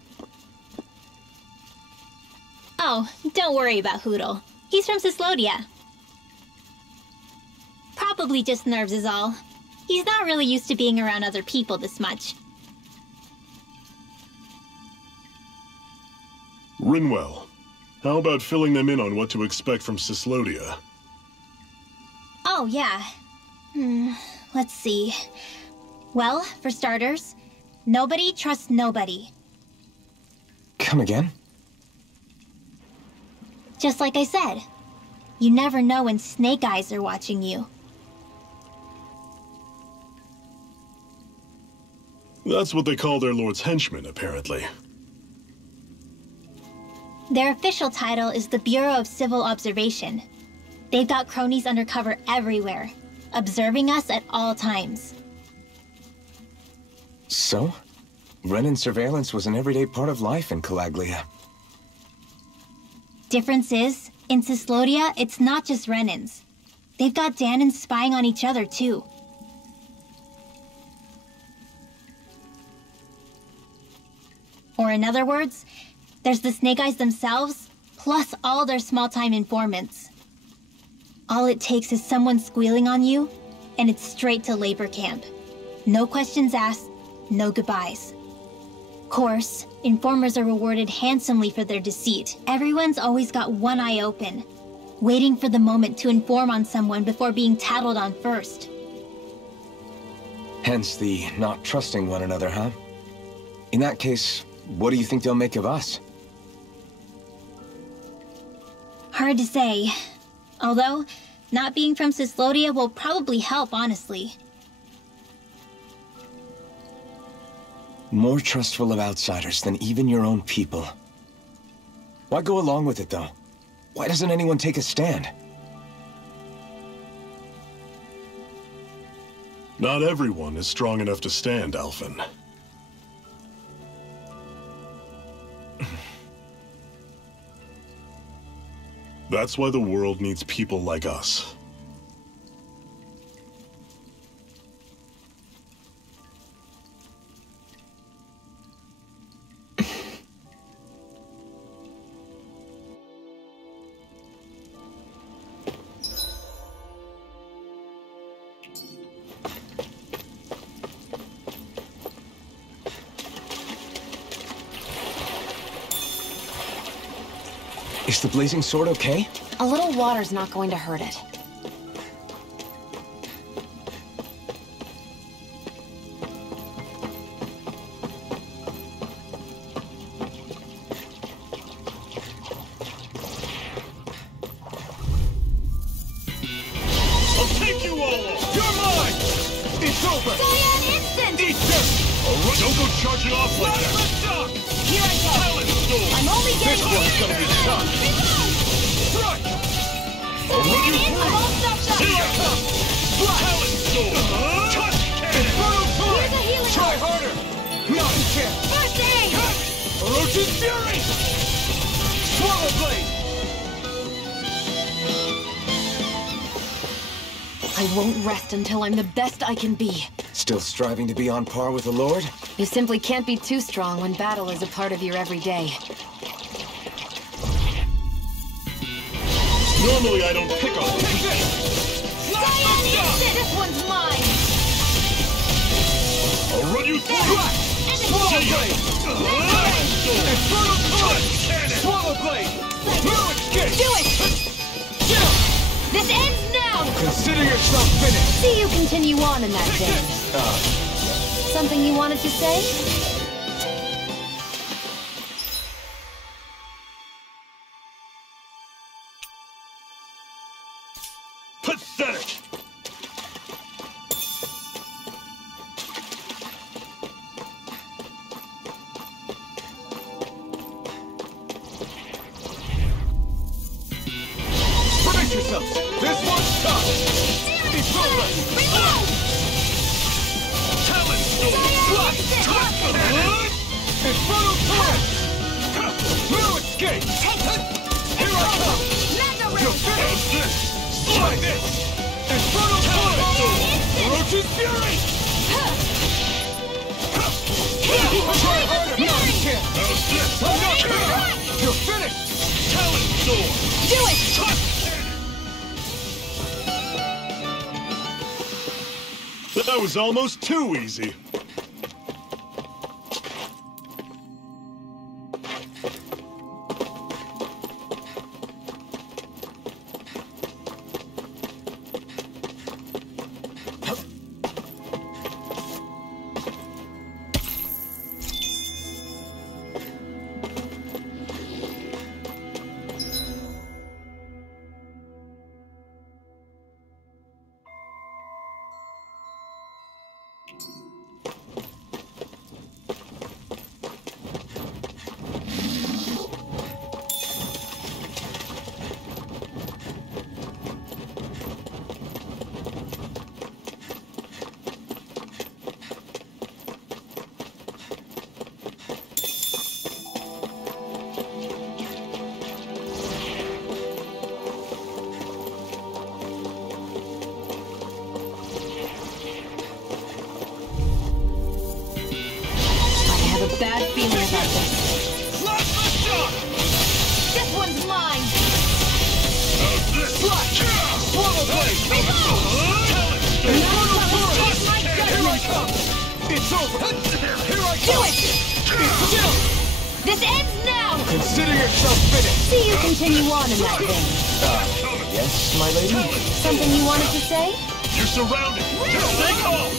Oh, don't worry about Hootle. He's from Cyslodia. Probably just nerves is all. He's not really used to being around other people this much. Rinwell, how about filling them in on what to expect from Cyslodia? Oh, yeah. Let's see. Well, for starters, nobody trusts nobody. Come again? Just like I said, you never know when snake eyes are watching you. That's what they call their lord's henchmen, apparently. Their official title is the Bureau of Civil Observation. They've got cronies undercover everywhere, observing us at all times. So? Renan surveillance was an everyday part of life in Calaglia. Difference is, in Cyslodia, it's not just Renans. They've got Danans spying on each other, too. Or in other words, there's the Snake Eyes themselves, plus all their small-time informants. All it takes is someone squealing on you, and it's straight to labor camp. No questions asked, no goodbyes. Course, informers are rewarded handsomely for their deceit. Everyone's always got one eye open, waiting for the moment to inform on someone before being tattled on first. Hence the not trusting one another, huh? In that case, what do you think they'll make of us? Hard to say. Although, not being from Cyslodia will probably help, honestly. More trustful of outsiders than even your own people. Why go along with it, though? Why doesn't anyone take a stand? Not everyone is strong enough to stand, Alphen. That's why the world needs people like us. Is the blazing sword okay? A little water's not going to hurt it. I'll take you all off! You're mine! It's over! Cyan instant! Eat this! Alright, don't go charging off like that! Here I go! Talent Storm! I'm only getting This one's gonna be tough! Strike! Cyan instant! I'm all stopped up! Here I come! Talent Storm! Touch cannon! Inferno Here's a Torrent! healing Try orb. harder! Not a chance! First aid! Orochi's Fury! Swallow Blade! I won't rest until I'm the best I can be. Still striving to be on par with the Lord? You simply can't be too strong when battle is a part of your everyday. Normally I don't pick on this! Cyan instant! This one's mine! I'll run you through! Swallow Blade! Inferno Torrent! Swallow Blade! No escape! Do it! This ends now! Consider yourself finished! See you continue on in that vein. Something you wanted to say? Pathetic! Brace yourselves! This one's tough! It's over! Talent Storm! Inferno Torrent! No escape! Here I come! You're finished! This! Slide this! Inferno Torrent! Orochi's Fury! Try harder! No, you can't! How's this? You're finished! Talent Storm! Do it! Touch cannon! That was almost too easy. Bad feeling about this. Plasma Shock! This one's mine! How's this? Swallow Blade! Talent Storm! Inferno Torrent! Here I come! It's over! Here I Do come! it! It's still! This ends now! Consider yourself finished! See you continue on in that vein. Yes, my lady? Something you wanted to say? You're surrounded! Just stay calm!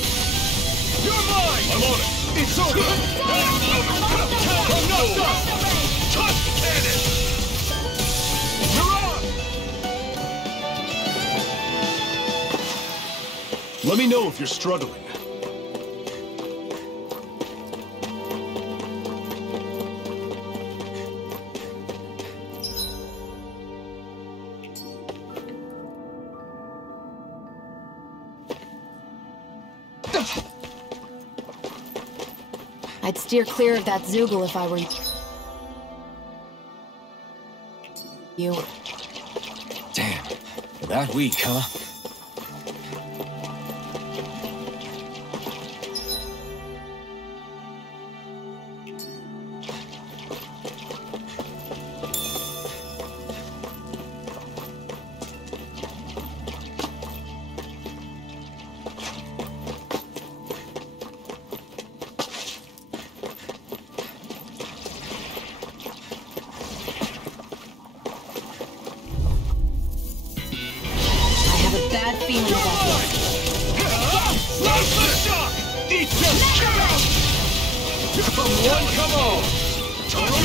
You're mine! I'm on it! It's over! I'm not done! Touch cannon! You're on! Let me know if you're struggling. I'd steer clear of that Zoogle if I were you. Damn. That weak, huh?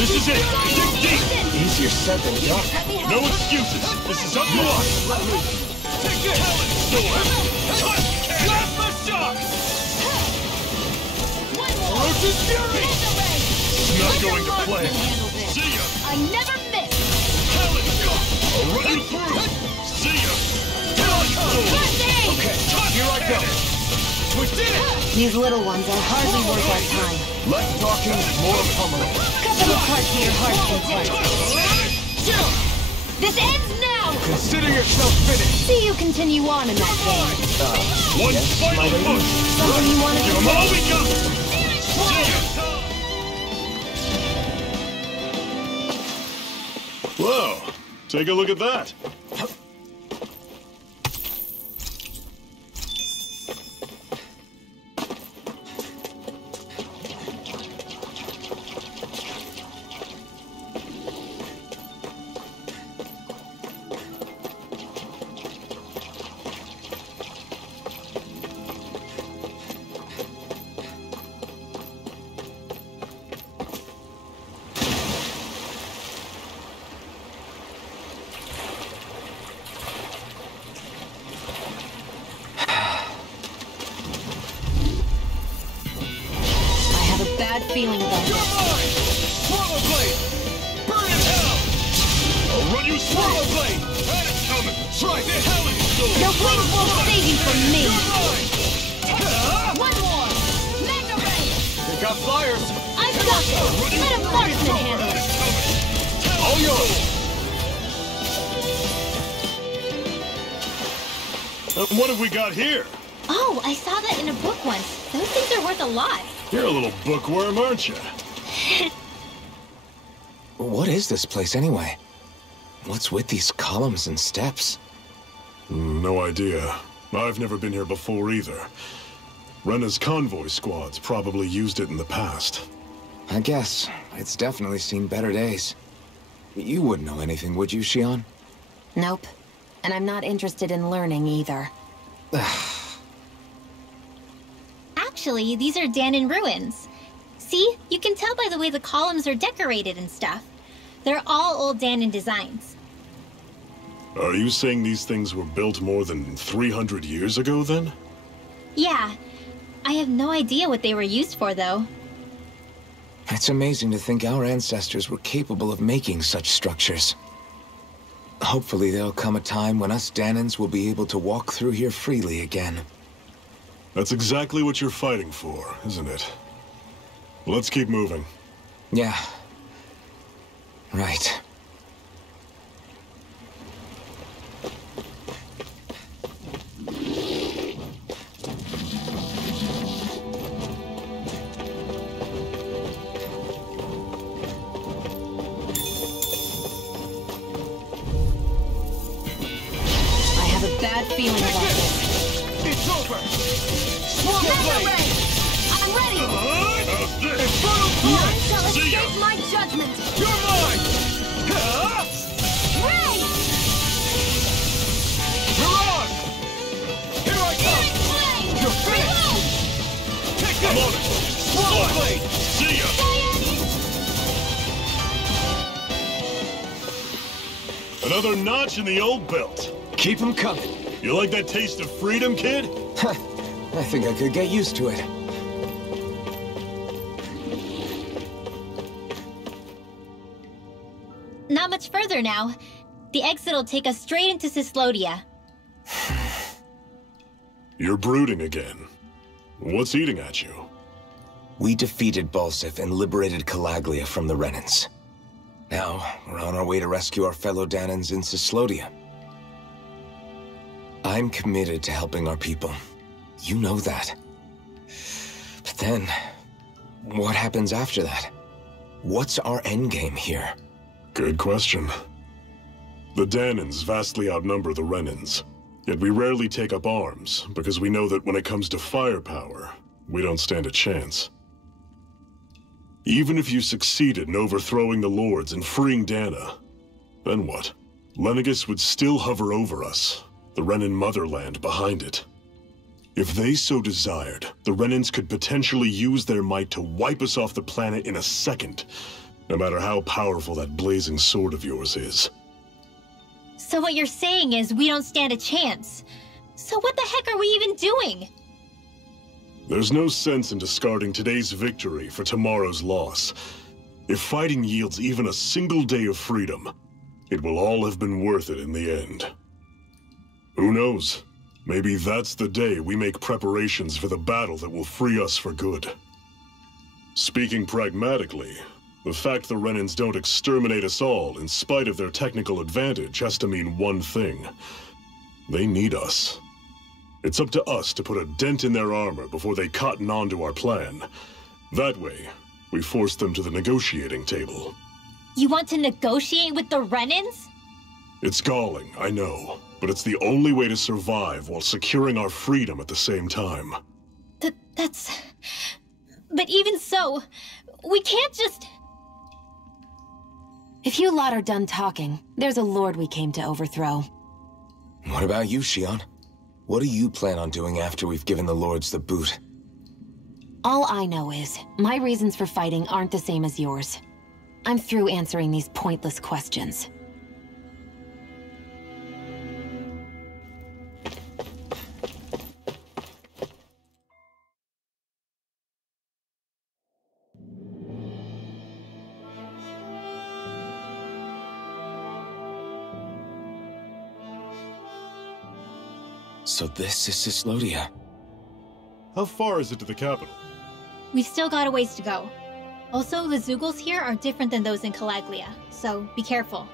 This is it! Dig deep! Easier said than done. No excuses! This is up to us! Take it! Sword! Plasma shock! Ferocious fury! It's not going to plan. See ya! I never miss! Talon shock! I'll run you through! See ya! Talon sword! Okay, here I go! We did it! These little ones are hardly worth our time. Less talking, more pummeling. Cut them apart to your heart's content. This ends now! Consider yourself finished. See you continue on in that game. One final push! Something you want to Give them all we got! See ya! Whoa, take a look at that. Feeling about You're mine! Swallow blade! Burn in hell! I'll run you swallow blade! And it's coming! Try the hell in sword! Your wings won't save you from me! You're mine! One more! Mega ray! They got flyers. I've got this! Let a marksman handle it! All yours! What have we got here? Oh, I saw that in a book once. Those things are worth a lot. You're a little bookworm, aren't you? What is this place anyway? What's with these columns and steps? No idea. I've never been here before either. Rena's convoy squads probably used it in the past. I guess. It's definitely seen better days. You wouldn't know anything, would you, Xion? Nope. And I'm not interested in learning either. Actually, these are Danon ruins. See? You can tell by the way the columns are decorated and stuff. They're all old Danon designs. Are you saying these things were built more than 300 years ago, then? Yeah. I have no idea what they were used for, though. It's amazing to think our ancestors were capable of making such structures. Hopefully there'll come a time when us Danons will be able to walk through here freely again. That's exactly what you're fighting for, isn't it? Let's keep moving. Yeah. Right. I have a bad feeling about this. It's over! Mega ray! I'm ready! Infernal None punch! shall See ya! escape my judgment! You're mine! Ray! You're on! Here I come! Flame! You're finished! Take this! I'm on it! Swallow blade! See ya! Another notch in the old belt. Keep them coming. You like that taste of freedom, kid? I think I could get used to it. Not much further now. The exit will take us straight into Cyslodia. You're brooding again. What's eating at you? We defeated Balsif and liberated Calaglia from the Renans. Now, we're on our way to rescue our fellow Danans in Cislodia. I'm committed to helping our people. You know that. But then, what happens after that? What's our endgame here? Good question. The Danans vastly outnumber the Renans. Yet we rarely take up arms, because we know that when it comes to firepower, we don't stand a chance. Even if you succeeded in overthrowing the Lords and freeing Dana, then what? Lenegis would still hover over us, the Renan motherland behind it. If they so desired, the Renans could potentially use their might to wipe us off the planet in a second, no matter how powerful that blazing sword of yours is. So what you're saying is we don't stand a chance. So what the heck are we even doing? There's no sense in discarding today's victory for tomorrow's loss. If fighting yields even a single day of freedom, it will all have been worth it in the end. Who knows? Maybe that's the day we make preparations for the battle that will free us for good. Speaking pragmatically, the fact the Renans don't exterminate us all in spite of their technical advantage has to mean one thing. They need us. It's up to us to put a dent in their armor before they cotton on to our plan. That way, we force them to the negotiating table. You want to negotiate with the Renans? It's galling, I know, but it's the only way to survive while securing our freedom at the same time. But even so, we can't just... If you lot are done talking, there's a lord we came to overthrow. What about you, Shion? What do you plan on doing after we've given the lords the boot? All I know is, my reasons for fighting aren't the same as yours. I'm through answering these pointless questions. So this is Cislodia. How far is it to the capital? We've still got a ways to go. Also, the Zeugles here are different than those in Calaglia, so be careful.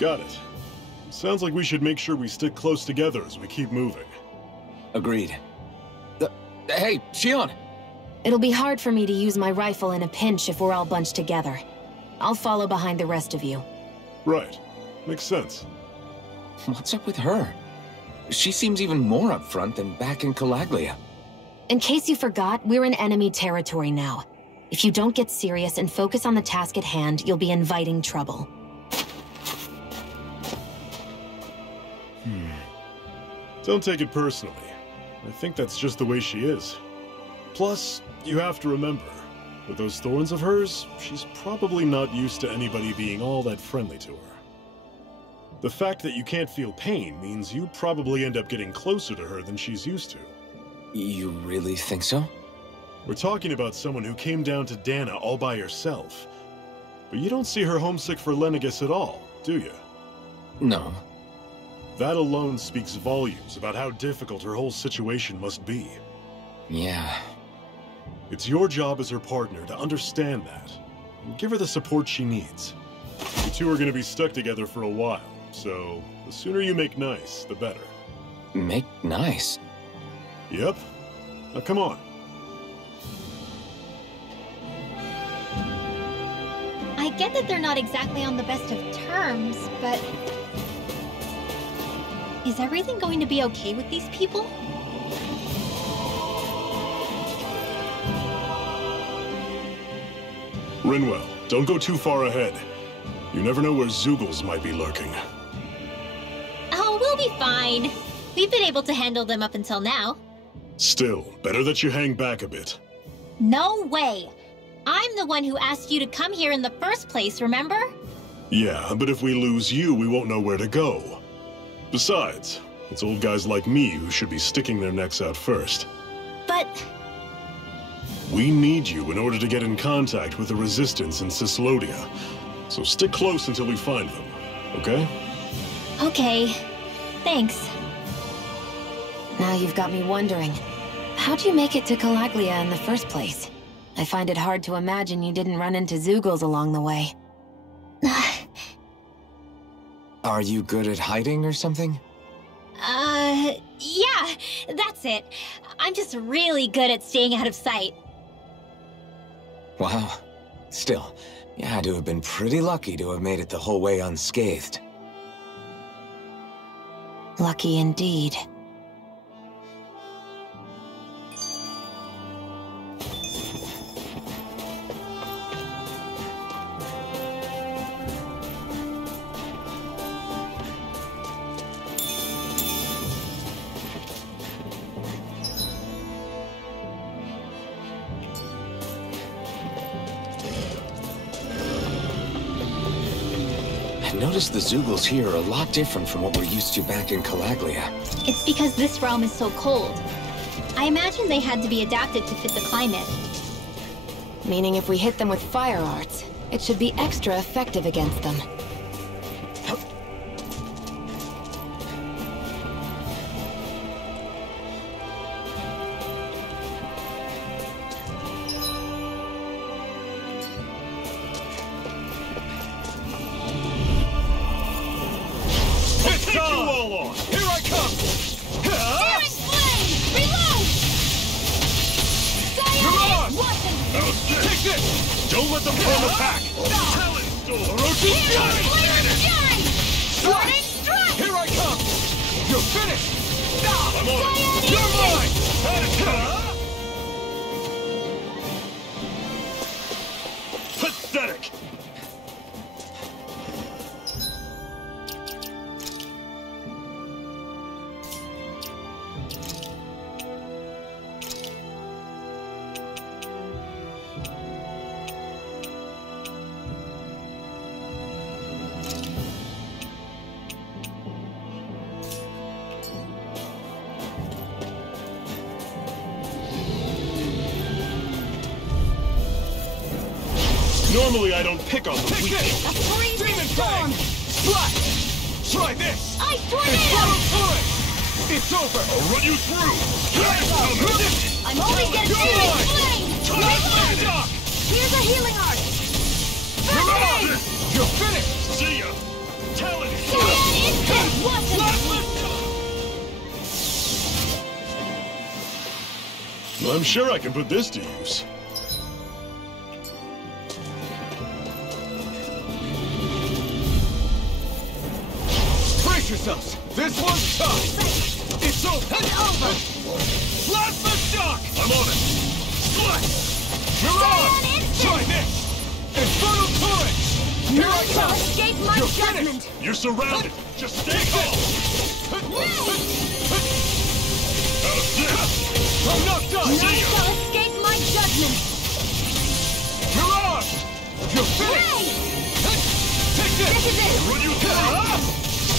Got it. Sounds like we should make sure we stick close together as we keep moving. Agreed. Hey, Shion! It'll be hard for me to use my rifle in a pinch if we're all bunched together. I'll follow behind the rest of you. Right. Makes sense. What's up with her? She seems even more upfront than back in Calaglia. In case you forgot, we're in enemy territory now. If you don't get serious and focus on the task at hand, you'll be inviting trouble. Don't take it personally. I think that's just the way she is. Plus, you have to remember, with those thorns of hers, she's probably not used to anybody being all that friendly to her. The fact that you can't feel pain means you probably end up getting closer to her than she's used to. You really think so? We're talking about someone who came down to Dana all by herself. But you don't see her homesick for Lenegis at all, do you? No. That alone speaks volumes about how difficult her whole situation must be. Yeah. It's your job as her partner to understand that, and give her the support she needs. You two are going to be stuck together for a while, so the sooner you make nice, the better. Make nice? Yep. Now come on. I get that they're not exactly on the best of terms, but... is everything going to be okay with these people? Rinwell, don't go too far ahead. You never know where Zeugles might be lurking. Oh, we'll be fine. We've been able to handle them up until now. Still, better that you hang back a bit. No way! I'm the one who asked you to come here in the first place, remember? Yeah, but if we lose you, we won't know where to go. Besides, it's old guys like me who should be sticking their necks out first. But... we need you in order to get in contact with the Resistance in Cislodia. So stick close until we find them, okay? okay. Thanks. Now you've got me wondering, How'd you make it to Calaglia in the first place? I find it hard to imagine you didn't run into Zoogles along the way. Are you good at hiding or something? Yeah, that's it. I'm just really good at staying out of sight. Wow. Still, you had to have been pretty lucky to have made it the whole way unscathed. Lucky indeed. I noticed the Zoogles here are a lot different from what we're used to back in Calaglia. It's because this realm is so cold. I imagine they had to be adapted to fit the climate. Meaning if we hit them with fire arts, it should be extra effective against them. Take you all on! Here I come! Searing flame! Reload! Mirage! Watson! Take this! Don't let them form attack! Talon Storm! Orochi's Flame fury! Sword and strike! Here I come! You're finished! I'm on it! Cyan You're mine! Pathetic! Normally I don't pick on the weak. A freezing storm! Slash! Try this! Ice It's tornado! torrent! It's over! I'll run you through! I'm only getting You're searing mine! flame! Time shock! Here's a healing art! Mirage! You're finished! See ya! Talon! Cyan instant! Watson! I'm sure I can put this to use. Brace yourselves! This one's tough! It's over! It's over! Plasma shock! I'm on it! Slash! Mirage! Cyan instant! Try this! Infernal torrent! Here I None shall come! escape my You're judgment! finished! You're surrounded! Just stay calm! I'm not done! None See ya! shall escape my judgment! Mirage! You're finished! Take this! This is it! Run you through!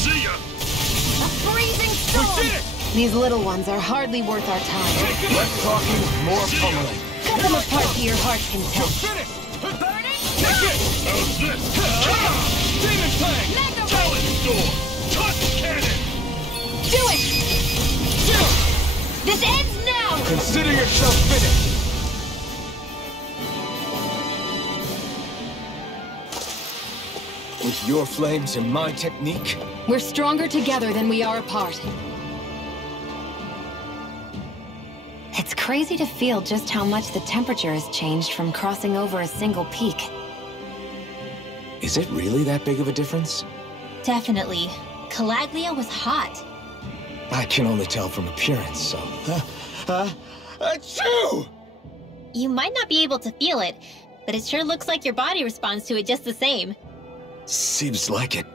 See ya! A freezing We storm! did it! These little ones are hardly worth our time. Take it! Less talking, more pummeling. Cut them apart to your heart's You're content. finished! Burning Take it! How's this? Demon Fang! Mega Talon Storm! Touch Cannon! Do it! This ends now! Consider yourself finished! With your flames and my technique, We're stronger together than we are apart. It's crazy to feel just how much the temperature has changed from crossing over a single peak. is it really that big of a difference? Definitely. Calaglia was hot. I can only tell from appearance, so... Achoo! You might not be able to feel it, but it sure looks like your body responds to it just the same. Seems like it.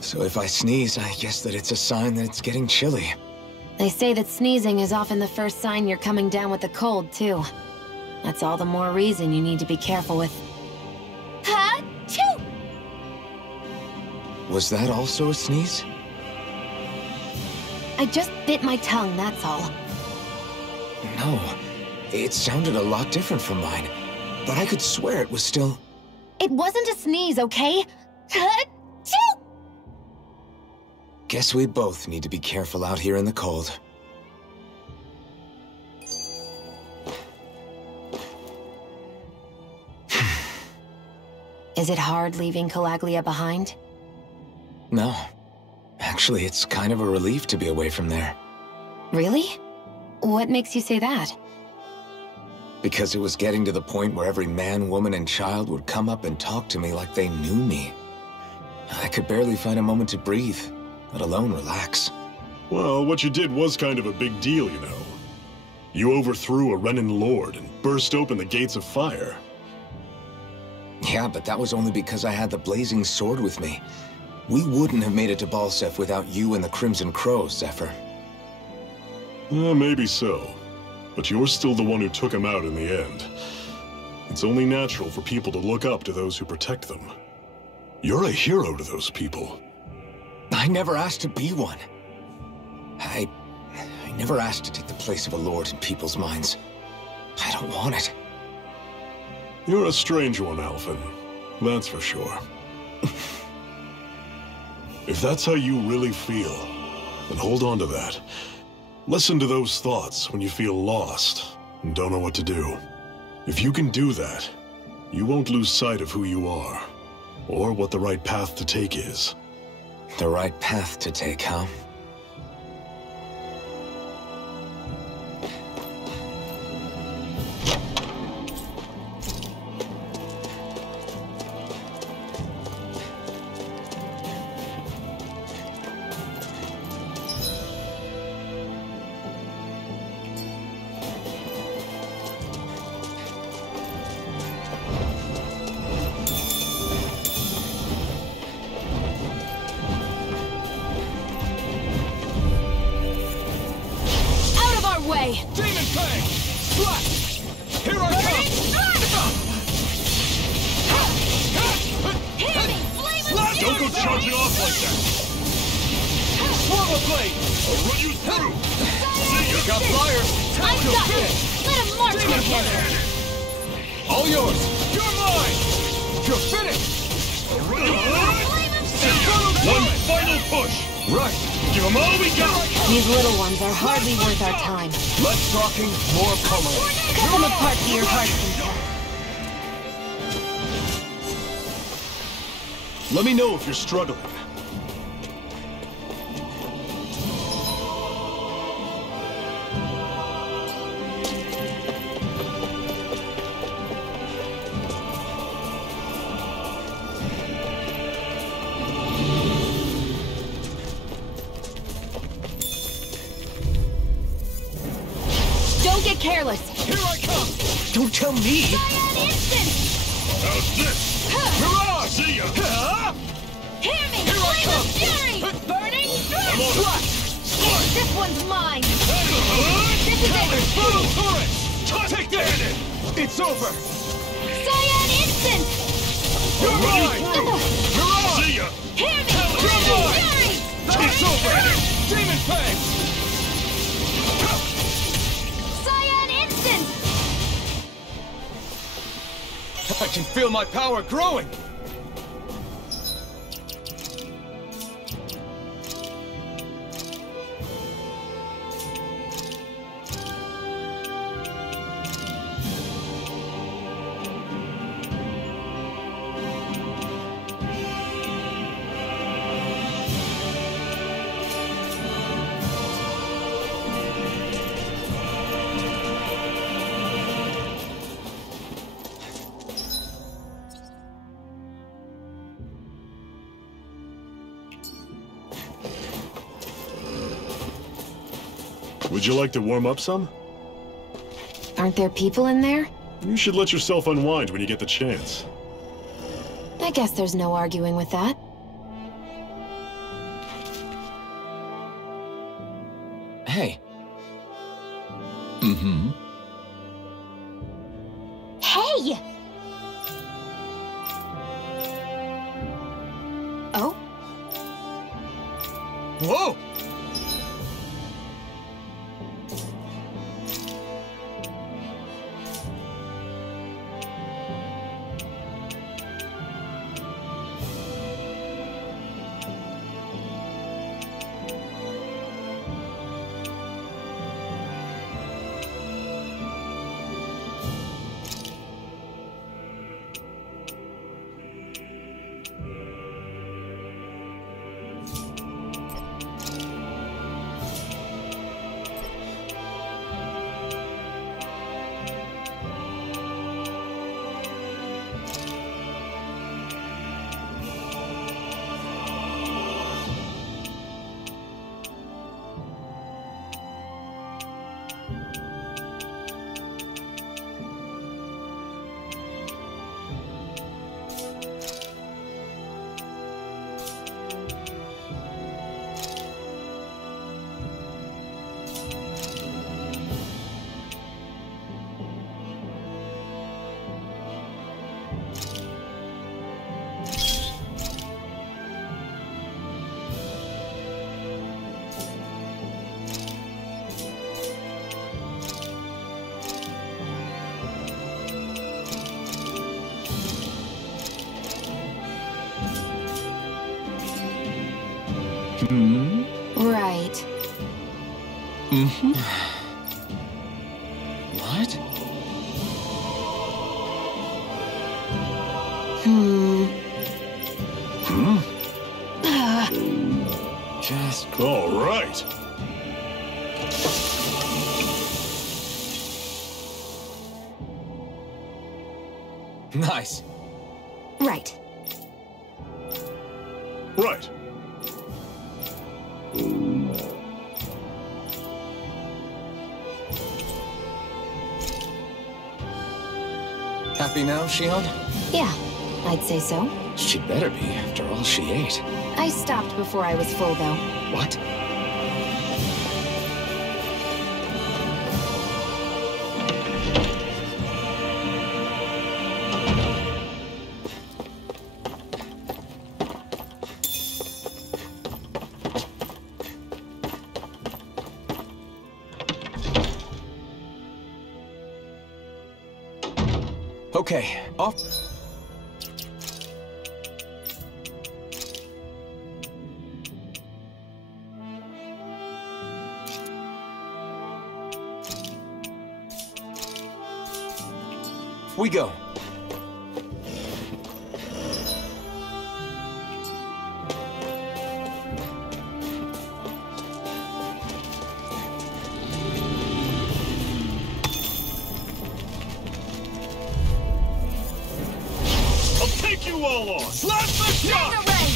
So if I sneeze, I guess that it's a sign that it's getting chilly. They say that sneezing is often the first sign you're coming down with the cold, too. That's all the more reason you need to be careful with... Ha-choo! Was that also a sneeze? I just bit my tongue, that's all. No. It sounded a lot different from mine. But I could swear it was still... It wasn't a sneeze, okay? Ha-choo! Guess we both need to be careful out here in the cold. Is it hard leaving Calaglia behind? No. Actually, it's kind of a relief to be away from there. Really? What makes you say that? Because it was getting to the point where every man, woman, and child would come up and talk to me like they knew me. I could barely find a moment to breathe, let alone relax. Well, what you did was kind of a big deal, you know. You overthrew a Renan lord and burst open the gates of fire. Yeah, but that was only because I had the blazing sword with me. We wouldn't have made it to Balsef without you and the Crimson Crows, Zephyr. Maybe so. But you're still the one who took him out in the end. It's only natural for people to look up to those who protect them. You're a hero to those people. I never asked to be one. I never asked to take the place of a lord in people's minds. I don't want it. You're a strange one, Alphen. That's for sure. If that's how you really feel, then hold on to that. Listen to those thoughts when you feel lost and don't know what to do. If you can do that, you won't lose sight of who you are, or what the right path to take is. The right path to take, huh? Demon Fang! Slap! Here I come! Don't go charging off like that! Swallow Blade! I'll run you through! See, you got fire! I got it! Let him march Demon with him! Fang! All yours! You're mine! You're finished! I'll run you through! One final push! Right! Give them all we got! These little ones are hardly worth our time. Less talking, more pummeling. Cut them apart to your heart's content. Let me know if you're struggling. Don't get careless. Here I come! Don't tell me! How's this? Mirage! See ya! Hear me! Here I Flame come! of fury! Burning I'm on it! Slice! This one's mine! This is it. Brutal turret! Take that! It's over! Cyan instant! You're mine! Mirage! See ya! Hear me! You're Flame of mine! fury! It's over! Demon Fang! Cyan instant! I can feel my power growing! Would you like to warm up some? Aren't there people in there? You should let yourself unwind when you get the chance. I guess there's no arguing with that. Hey. Hey! Oh? Whoa! Right. Mm-hmm. What? Just... All right. Nice. Right. Right. Happy now, Shion? Yeah, I'd say so. She better be, after all she ate. I stopped before I was full, though. What? Okay, off. We go. Take you all on! Slash the shot! Array!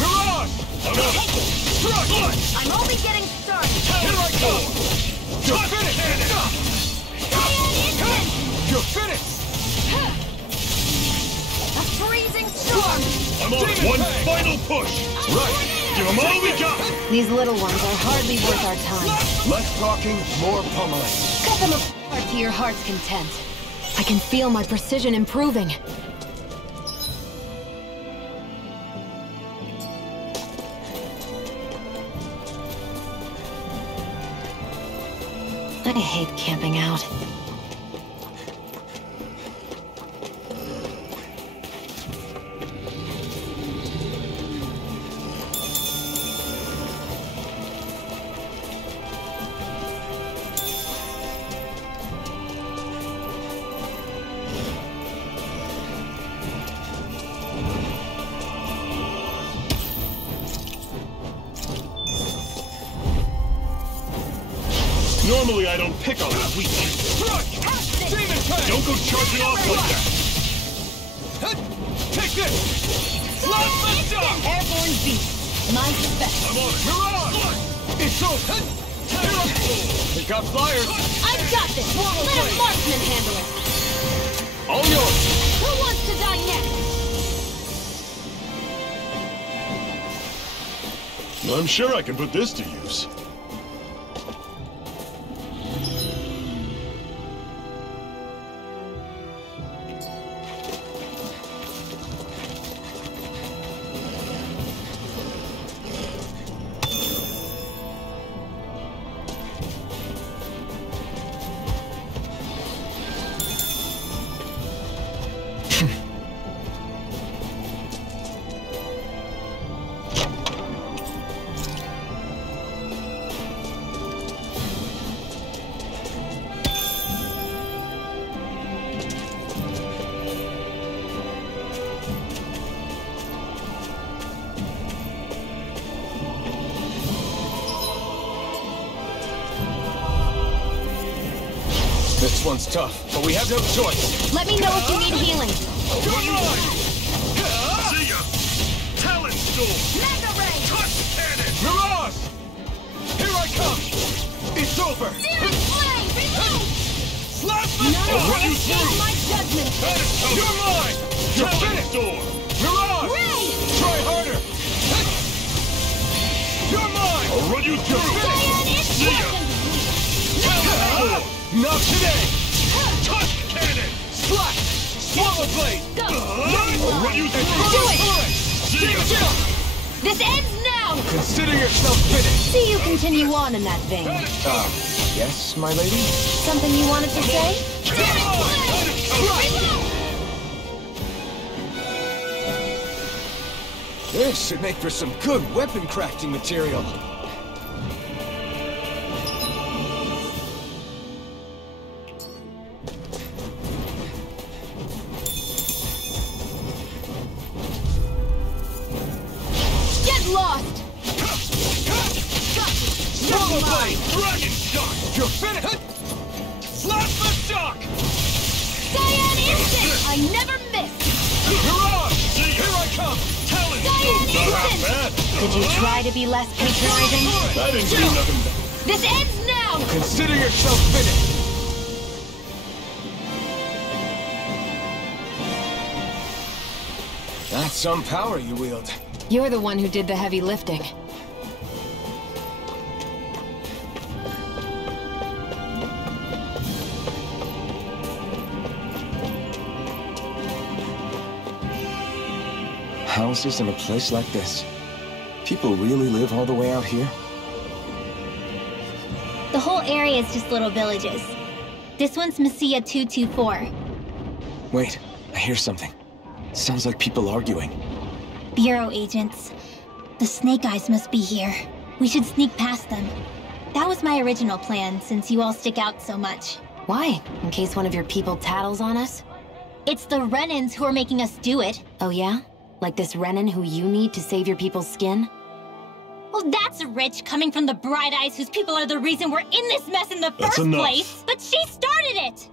Mirage! Strike! I'm only getting started! Here I come! You're finished! You're finished! A freezing storm! I'm on it! One final push! Right! Give them all we got! These little ones are hardly worth our time. Less talking, more pummeling. Cut them apart to your heart's content. I can feel my precision improving. I hate camping out. Normally I don't pick on the weak. Don't go charging off like that! Take this! Slash the shot! Airborne beast! My spec! I'm on it! Mirage! It's over! Pick up flyers! I've got this! Let a marksman handle it! All yours! Who wants to die next? I'm sure I can put this to use. This one's tough, but we have no choice. Let me know if you need healing. Good line! See ya! Talent Storm! Mega Ray! Touch Cannon! Mirage! Here I come! It's over! Searing Flame! Remove! Slash the storm! I'll run you through! My judgment! That is coming! You're mine! You're finished! Storm! Mirage! Ray! Try harder! You're mine! I'll run you through! See ya! Not today! Touch Cannon! Slash! Swallow Blade! I'll run you through! Do it! See ya! This ends now! Consider yourself finished. See you continue on in that vein. Yes, my lady? Something you wanted to say? This should make for some good weapon crafting material. Get lost! Swallow blade! Dragon shot! You're finished! Plasma shock! Cyan instant! I never miss! Mirage! Here I come! Talon! Cyan Not instant! bad! Could you try to be less patronizing? I didn't do nothing. This ends now! Consider yourself finished. That's some power you wield. You're the one who did the heavy lifting. Houses in a place like this. People really live all the way out here? The whole area is just little villages. This one's Messiah 224. Wait, I hear something. Sounds like people arguing. Bureau agents. The Snake Eyes must be here. We should sneak past them. That was my original plan, since you all stick out so much. Why? In case one of your people tattles on us? It's the Renans who are making us do it. Oh yeah? Like this Renan who you need to save your people's skin? Well, that's rich coming from the Bright Eyes whose people are the reason we're in this mess in the That's first enough. place. But she started it!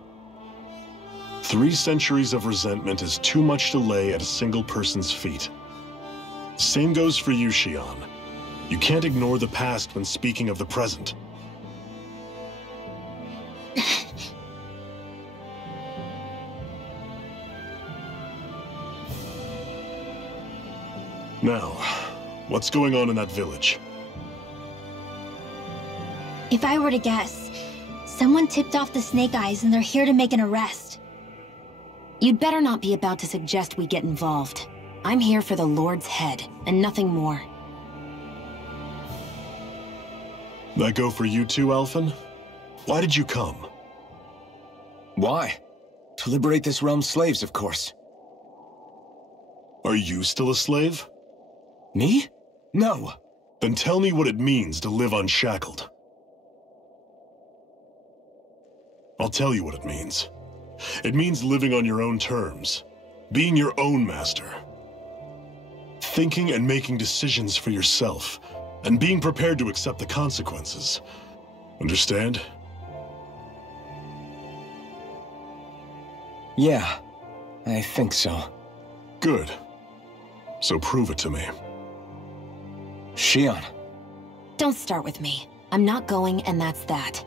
3 centuries of resentment is too much to lay at a single person's feet. Same goes for you, Xion. You can't ignore the past when speaking of the present. Now, what's going on in that village? If I were to guess, someone tipped off the Snake Eyes and they're here to make an arrest. You'd better not be about to suggest we get involved. I'm here for the Lord's head, and nothing more. That go for you too, Alphen? Why did you come? Why? To liberate this realm's slaves, of course. Are you still a slave? Me? No. Then tell me what it means to live unshackled. I'll tell you what it means. It means living on your own terms, being your own master, thinking and making decisions for yourself, and being prepared to accept the consequences. Understand? Yeah, I think so. Good. So prove it to me. Xion. Don't start with me. I'm not going, and that's that.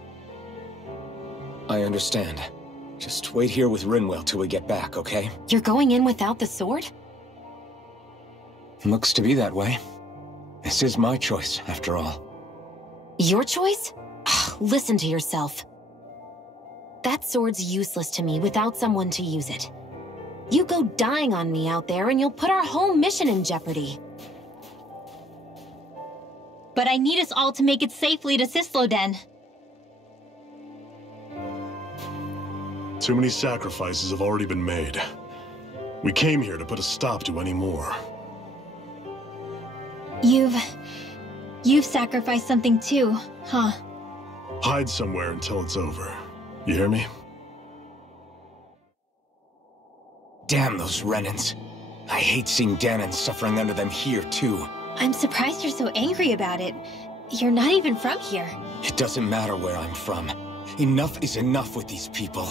I understand. Just wait here with Rinwell till we get back, okay? You're going in without the sword? Looks to be that way. This is my choice, after all. Your choice? Listen to yourself. That sword's useless to me without someone to use it. You go dying on me out there and you'll put our whole mission in jeopardy. But I need us all to make it safely to Sisloden. Too many sacrifices have already been made. We came here to put a stop to any more. You've sacrificed something too, huh? Hide somewhere until it's over. You hear me? Damn those Renans. I hate seeing Danon suffering under them here, too. I'm surprised you're so angry about it. You're not even from here. It doesn't matter where I'm from. Enough is enough with these people.